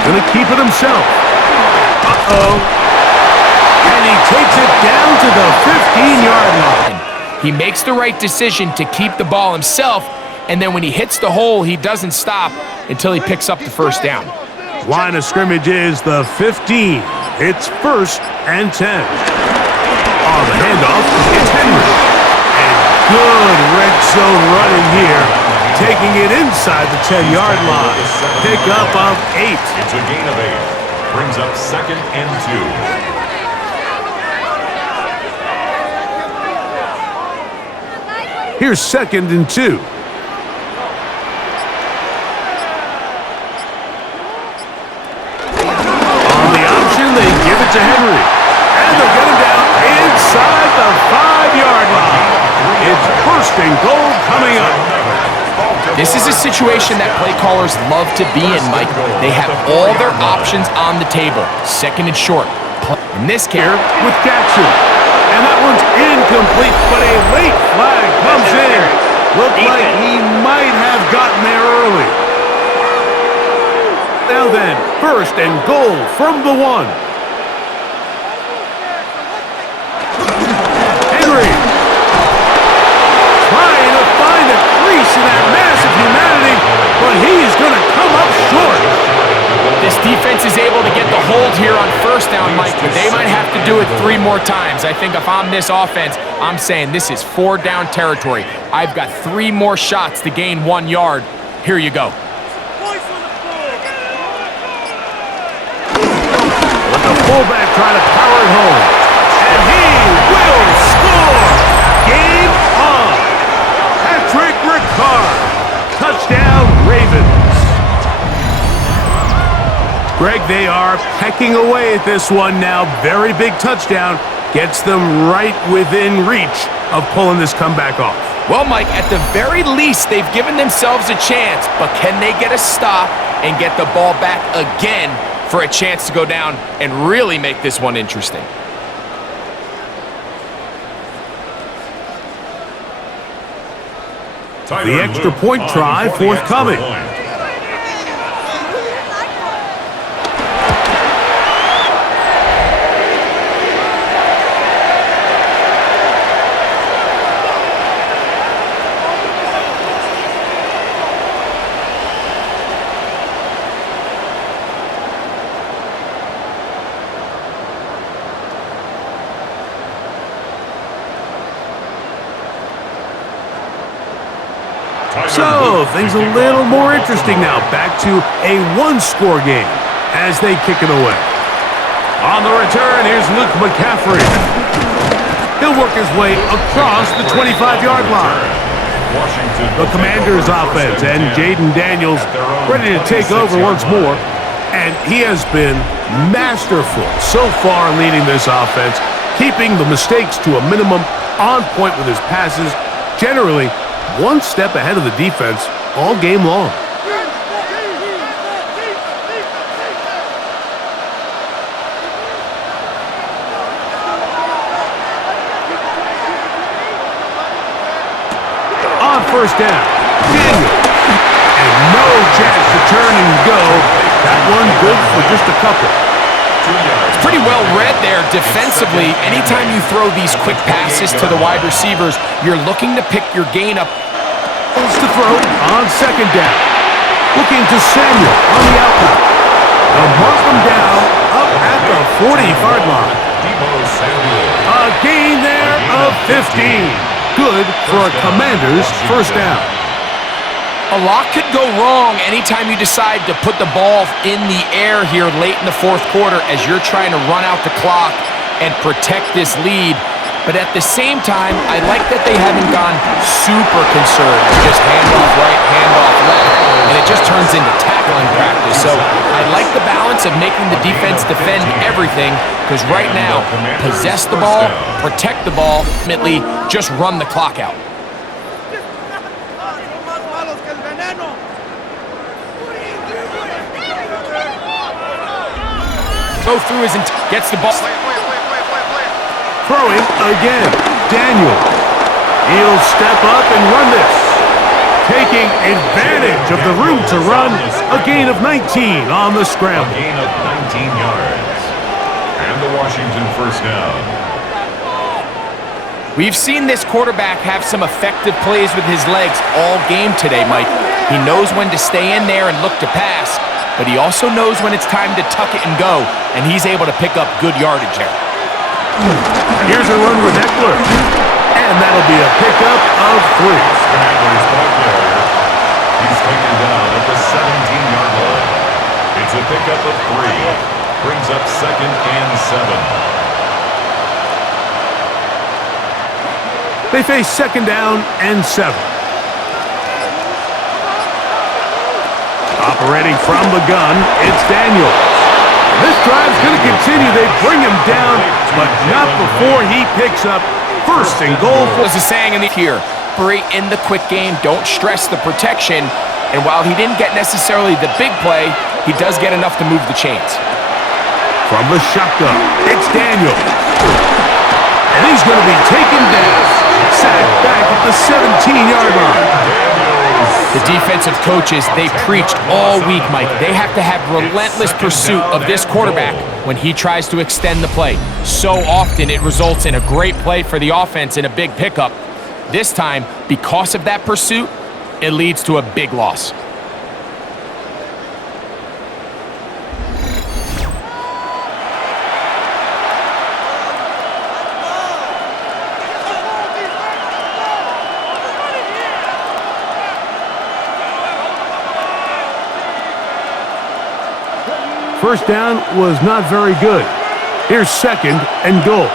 going to keep it himself. Uh-oh. And he takes it down to the 15-yard line. He makes the right decision to keep the ball himself, and then when he hits the hole, he doesn't stop until he picks up the first down. Line of scrimmage is the 15. It's 1st and 10. On the handoff, it's Henry. And good red zone running here, taking it inside the 10-yard line. Pick up of 8. It's a gain of 8. Brings up 2nd and 2. Here's 2nd and 2. On the option, they give it to Henry. And they'll get him down inside the 5-yard line. It's 1st and goal coming up. This is a situation that play callers love to be in, Mike. They have all their options on the table. 2nd and short. In this case, with Jackson. And that one's incomplete, but a late flag comes in. Looked like he might have gotten there early. Now then, 1st and goal from the 1. Henry trying to find a crease in that massive humanity, but he's going to come up short. this defense is able to get the hold here on 1st down, Mike, but they might have to do it 3 more times. I think if I'm this offense, I'm saying this is 4 down territory. I've got 3 more shots to gain 1 yard. Here you go. With the fullback trying to power it home. And he will score! Game on! Patrick Ricard. Touchdown, Ravens. Greg, they are pecking away at this one now. Very big touchdown. Gets them right within reach of pulling this comeback off. Well, Mike, at the very least, they've given themselves a chance, but can they get a stop and get the ball back again for a chance to go down and really make this one interesting? The extra point try forthcoming. So, things a little more interesting now. Back to a 1-score game as they kick it away. On the return, here's Luke McCaffrey. He'll work his way across the 25-yard line. The Commanders' offense and Jaden Daniels ready to take over once more. And he has been masterful so far leading this offense, keeping the mistakes to a minimum, on point with his passes, generally one step ahead of the defense all game long. On 1st down, Daniel. And no chance to turn and go. That one good for just a couple. It's pretty well read there defensively. Anytime you throw these quick passes to the wide receivers, you're looking to pick your gain up. To throw on 2nd down. Looking to Samuel on the outlet. They'll mark him down up at the 40-yard line. A gain there of 15. Good for a Commander's 1st down. A lot could go wrong anytime you decide to put the ball in the air here late in the 4th quarter as you're trying to run out the clock and protect this lead. But at the same time, I like that they haven't gone super conserved. Just handoff right, handoff left, and it just turns into tackling practice. So I like the balance of making the defense defend everything, because right now, possess the ball, protect the ball, ultimately just run the clock out. Go through his gets the ball. Throwing again, Daniel. He'll step up and run this. taking advantage of the room to run. A gain of 19 on the scramble. A gain of 19 yards. And the Washington first down. We've seen this quarterback have some effective plays with his legs all game today, Mike. He knows when to stay in there and look to pass, but he also knows when it's time to tuck it and go, and he's able to pick up good yardage there. Here's a run with Eckler, and that'll be a pickup of 3. Scramblers back there. He's taken down at the 17-yard line. It's a pickup of 3. Brings up 2nd and 7. They face 2nd down and 7. Operating from the gun, it's Daniels. This drive's going to continue. They bring him down, but not before he picks up 1st and goal. There's a saying in here, operate in the quick game, don't stress the protection. And while he didn't get necessarily the big play, he does get enough to move the chains. From the shotgun, it's Daniels. And he's going to be taken down. Sacked back at the 17-yard line. The defensive coaches, they preached all week, Mike. They have to have relentless pursuit of this quarterback when he tries to extend the play. So often it results in a great play for the offense and a big pickup. This time, because of that pursuit, it leads to a big loss. First down was not very good. Here's 2nd and goal.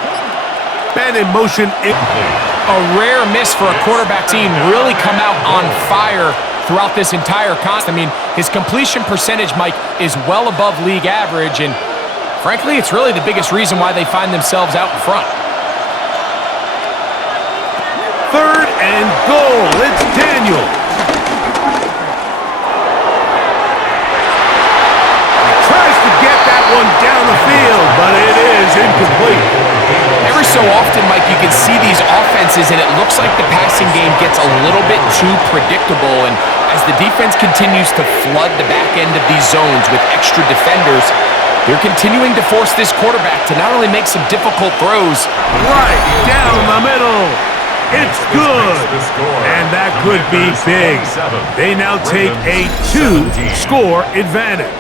Man in motion. A rare miss for a quarterback team. Really come out on fire throughout this entire contest. I mean, his completion percentage, Mike, is well above league average, and frankly, it's really the biggest reason why they find themselves out in front. 3rd and goal. It's Daniels. One down the field, but it is incomplete. Every so often, Mike, you can see these offenses, and it looks like the passing game gets a little bit too predictable, and as the defense continues to flood the back end of these zones with extra defenders, they're continuing to force this quarterback to not only make some difficult throws. Right down the middle. It's good, and that could be big. They now take a 2-score advantage.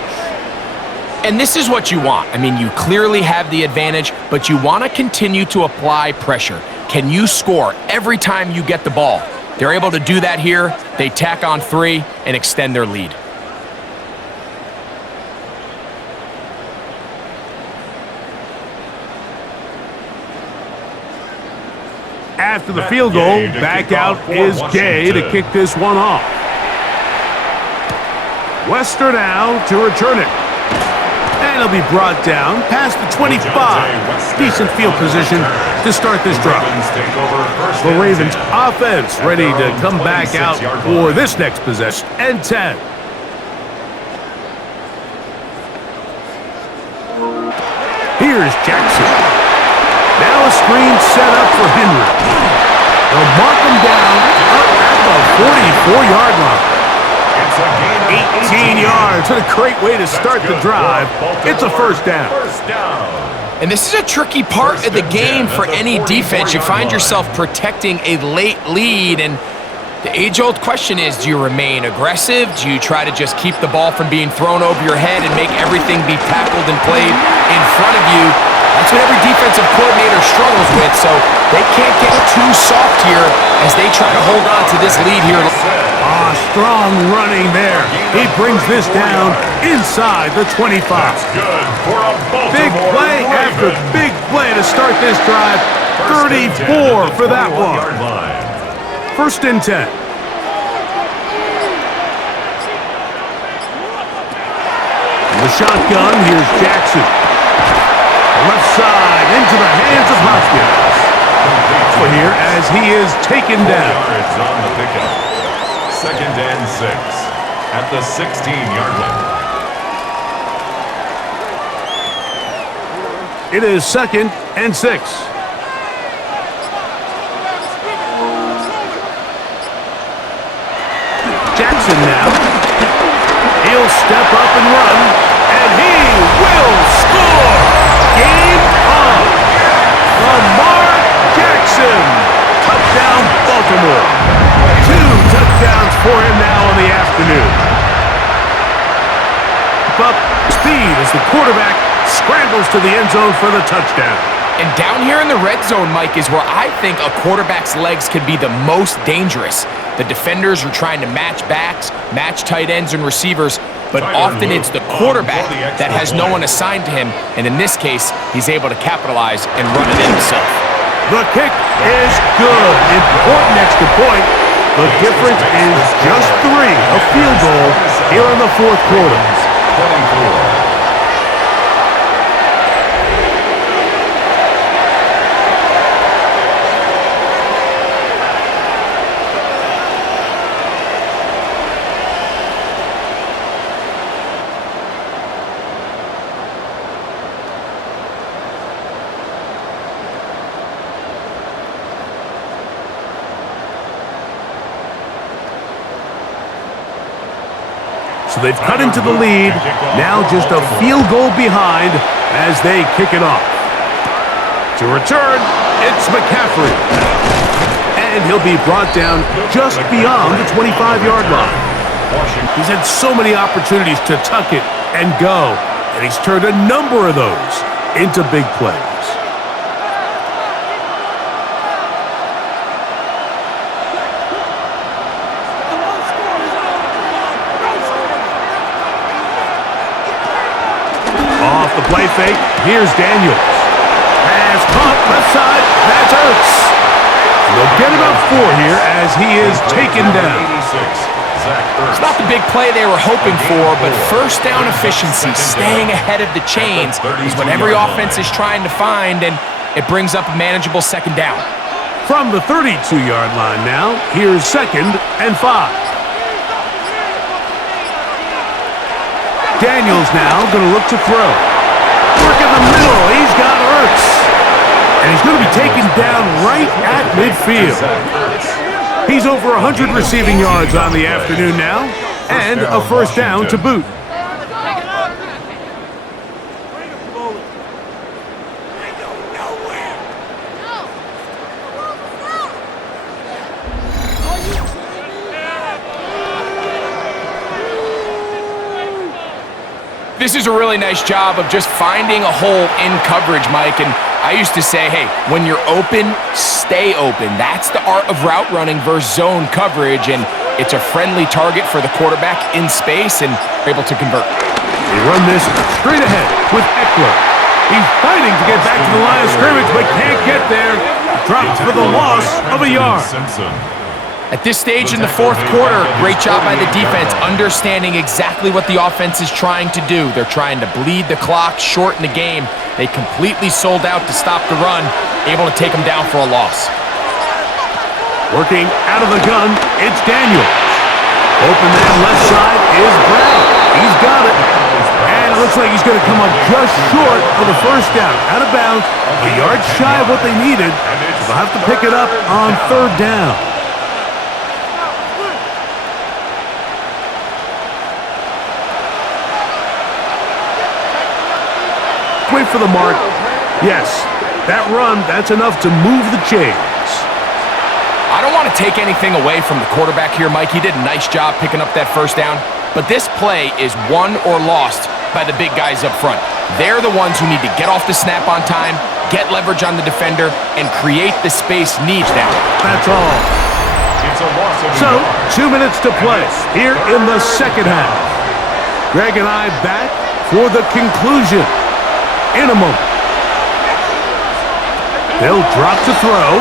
And this is what you want. I mean, you clearly have the advantage, but you want to continue to apply pressure. Can you score every time you get the ball? They're able to do that here. They tack on 3 and extend their lead. After the field goal, back out is Gay to kick this one off. Wester now to return it. And he'll be brought down past the 25. Decent field position to start this drive. The Ravens offense ready to come back out for this next possession. And 10. Here's Jackson. Now a screen set up for Henry. They'll mark him down up at the 44-yard line. 18 yards. What a great way to start the drive. It's a first down. And this is a tricky part of the game for any defense. You find yourself protecting a late lead, and the age-old question is, do you remain aggressive? Do you try to just keep the ball from being thrown over your head and make everything be tackled and played in front of you? That's what every defensive coordinator struggles with, so they can't get too soft here as they try to hold on to this lead here. Strong running there. He brings this down inside the 25. Big play after big play to start this drive. 34 for that one. 1st and 10. The shotgun, here's Jackson. Left side into the hands of Hopkins. For here as he is taken down. 2nd and 6 at the 16-yard line. It is 2nd and 6. now. He'll step up and run, and he will score! Game on! Lamar Jackson! Touchdown, Baltimore. 2 touchdowns for him now in the afternoon. Up speed as the quarterback scrambles to the end zone for the touchdown. And down here in the red zone, Mike, is where I think a quarterback's legs can be the most dangerous. The defenders are trying to match backs, match tight ends and receivers, but often it's the quarterback that has no one assigned to him, and in this case, he's able to capitalize and run it in himself. The kick is good. Important extra point. The difference is just 3, a field goal here in the fourth quarter. 24. So they've cut into the lead, now just a field goal behind as they kick it off. To return, it's McCaffrey. And he'll be brought down just beyond the 25-yard line. He's had so many opportunities to tuck it and go, and he's turned a number of those into big plays. Off the play fake, here's Daniels. Pass caught left side, that's Ertz. They'll get about 4 here as he is taken down. It's not the big play they were hoping for, but first down efficiency, staying ahead of the chains, is what every offense is trying to find, and it brings up a manageable second down. From the 32-yard line now, here's 2nd and 5. Daniels now going to look to throw. Work in the middle. He's got Ertz. And he's going to be taken down right at midfield. He's over 100 receiving yards on the afternoon now, and a first down to boot. This is a really nice job of just finding a hole in coverage, Mike. And I used to say, hey, when you're open, stay open. That's the art of route running versus zone coverage. And it's a friendly target for the quarterback in space and able to convert. They run this straight ahead with Eckler. He's fighting to get back to the line of scrimmage, but can't get there. Drops for the loss of a yard. At this stage in the fourth quarter, great job by the defense, understanding exactly what the offense is trying to do. They're trying to bleed the clock, shorten the game. They completely sold out to stop the run, able to take them down for a loss. Working out of the gun, it's Daniels. Open man left side is Brown. He's got it. And it looks like he's going to come up just short of the first down. Out of bounds, a yard shy of what they needed. So they'll have to pick it up on 3rd down. Wait for the mark. Yes, that run, that's enough to move the chains. I don't want to take anything away from the quarterback here, Mike. He did a nice job picking up that first down. But this play is won or lost by the big guys up front. They're the ones who need to get off the snap on time, get leverage on the defender, and create the space needs down. That's all. So, 2 minutes to play here in the second half. Greg and I back for the conclusion in a moment. They'll drop to throw.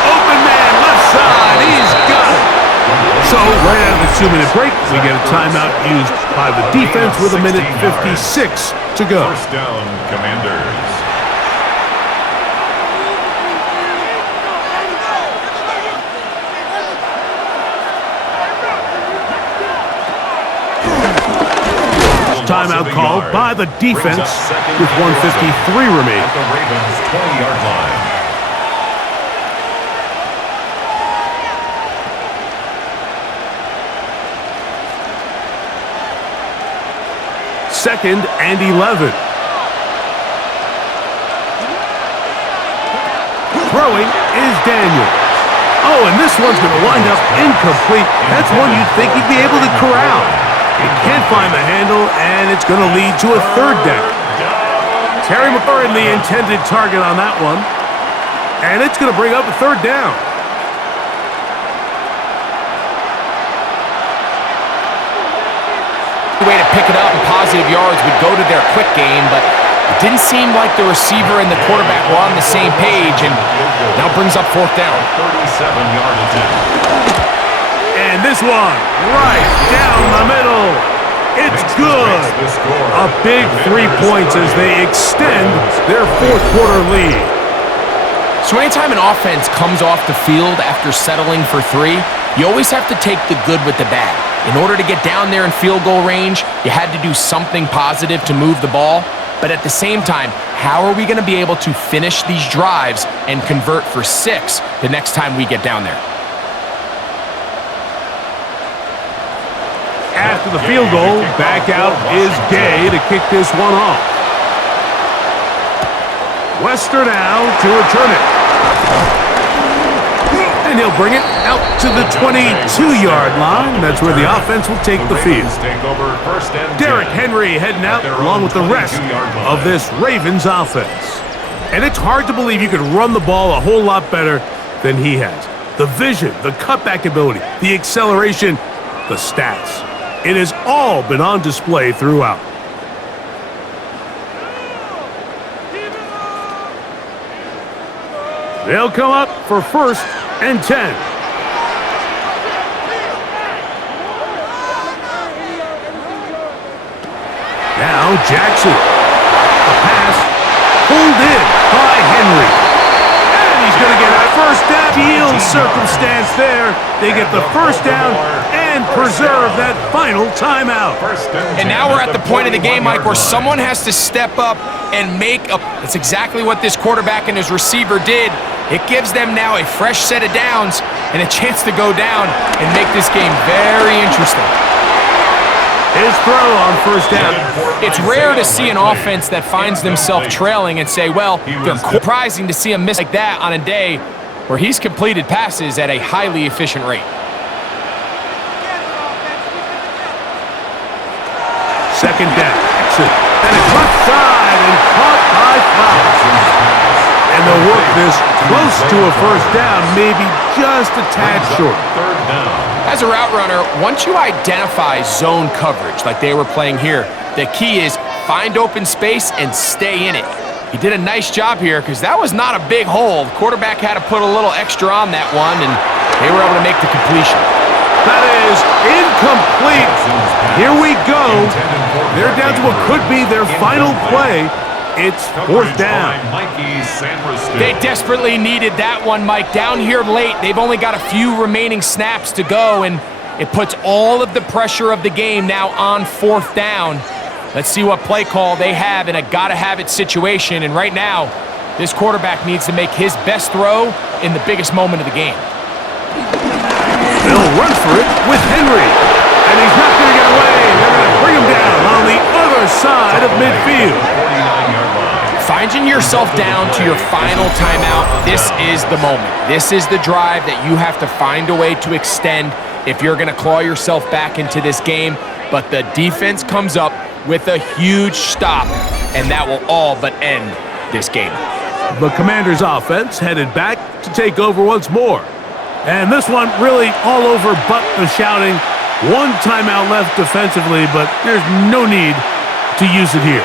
Open man, left side, he's got it. So, right out of the 2-minute break, we get a timeout used by the defense with 1:56 to go. First down, Commanders. Timeout called by the defense with 1:53 remaining. At the Ravens' 20-yard line. 2nd and 11. Throwing is Daniels. Oh, and this one's going to wind up incomplete. That's one you'd think he'd be able to corral. He can't find the handle, and it's going to lead to a 3rd down. Terry McLaurin, the intended target on that one. And it's going to bring up a 3rd down. The way to pick it up in positive yards would go to their quick game, but it didn't seem like the receiver and the quarterback were on the same page, and now brings up 4th down. 37-yard attempt. And this one, right down the middle. It's good. A big 3 points as they extend their 4th quarter lead. So anytime an offense comes off the field after settling for 3, you always have to take the good with the bad. In order to get down there in field goal range, you had to do something positive to move the ball. But at the same time, how are we going to be able to finish these drives and convert for 6 the next time we get down there? After the field goal, back out is Gay to kick this one off. Wester now to return it. And he'll bring it out to the 22-yard line. That's where the offense will take the field. Derrick Henry heading out along with the rest of this Ravens offense. And it's hard to believe you could run the ball a whole lot better than he has. The vision, the cutback ability, the acceleration, the stats. It has all been on display throughout. They'll come up for 1st and 10. Now Jackson. The pass pulled in by Henry. And he's going to get a 1st down. Ideal circumstance there. They get the 1st down and preserve that final timeout. And now we're at the point of the game, Mike, where someone has to step up and make a... That's exactly what this quarterback and his receiver did. It gives them now a fresh set of downs and a chance to go down and make this game very interesting. His throw on 1st down. It's rare to see an offense that finds themselves trailing and say, well, they're surprising to see a miss like that on a day where he's completed passes at a highly efficient rate. 2nd down. And it's left side and caught by Fox. And they'll work this close to a 1st down, maybe just a tad short. 3rd down. As a route runner, once you identify zone coverage like they were playing here, the key is find open space and stay in it. He did a nice job here because that was not a big hole. The quarterback had to put a little extra on that one, and they were able to make the completion. That is incomplete. Here we go. They're down to what could be their final play. It's 4th down. They desperately needed that one, Mike. Down here late, they've only got a few remaining snaps to go, and it puts all of the pressure of the game now on 4th down. Let's see what play call they have in a gotta-have-it situation, and right now, this quarterback needs to make his best throw in the biggest moment of the game. They'll run for it with Henry, and he's not going to get away. They're going to bring him down on the other side of midfield. Finding yourself down to your final timeout, this is the moment. This is the drive that you have to find a way to extend if you're going to claw yourself back into this game. But the defense comes up with a huge stop, and that will all but end this game. The Commanders' offense headed back to take over once more. And this one really all over but the shouting. One timeout left defensively, but there's no need to use it here.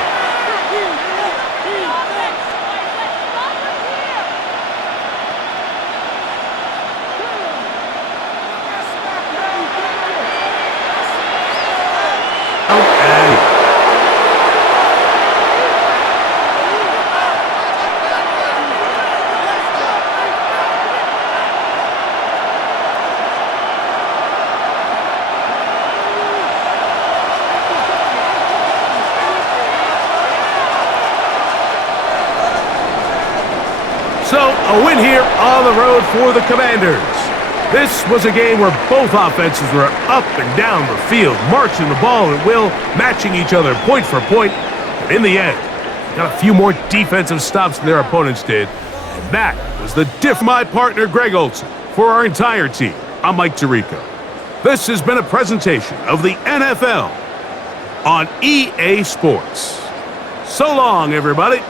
So, a win here on the road for the Commanders. This was a game where both offenses were up and down the field, marching the ball at will, matching each other point for point. But in the end, got a few more defensive stops than their opponents did. And that was the diff. My partner, Greg Olson. For our entire team, I'm Mike Tirico. This has been a presentation of the NFL on EA Sports. So long, everybody.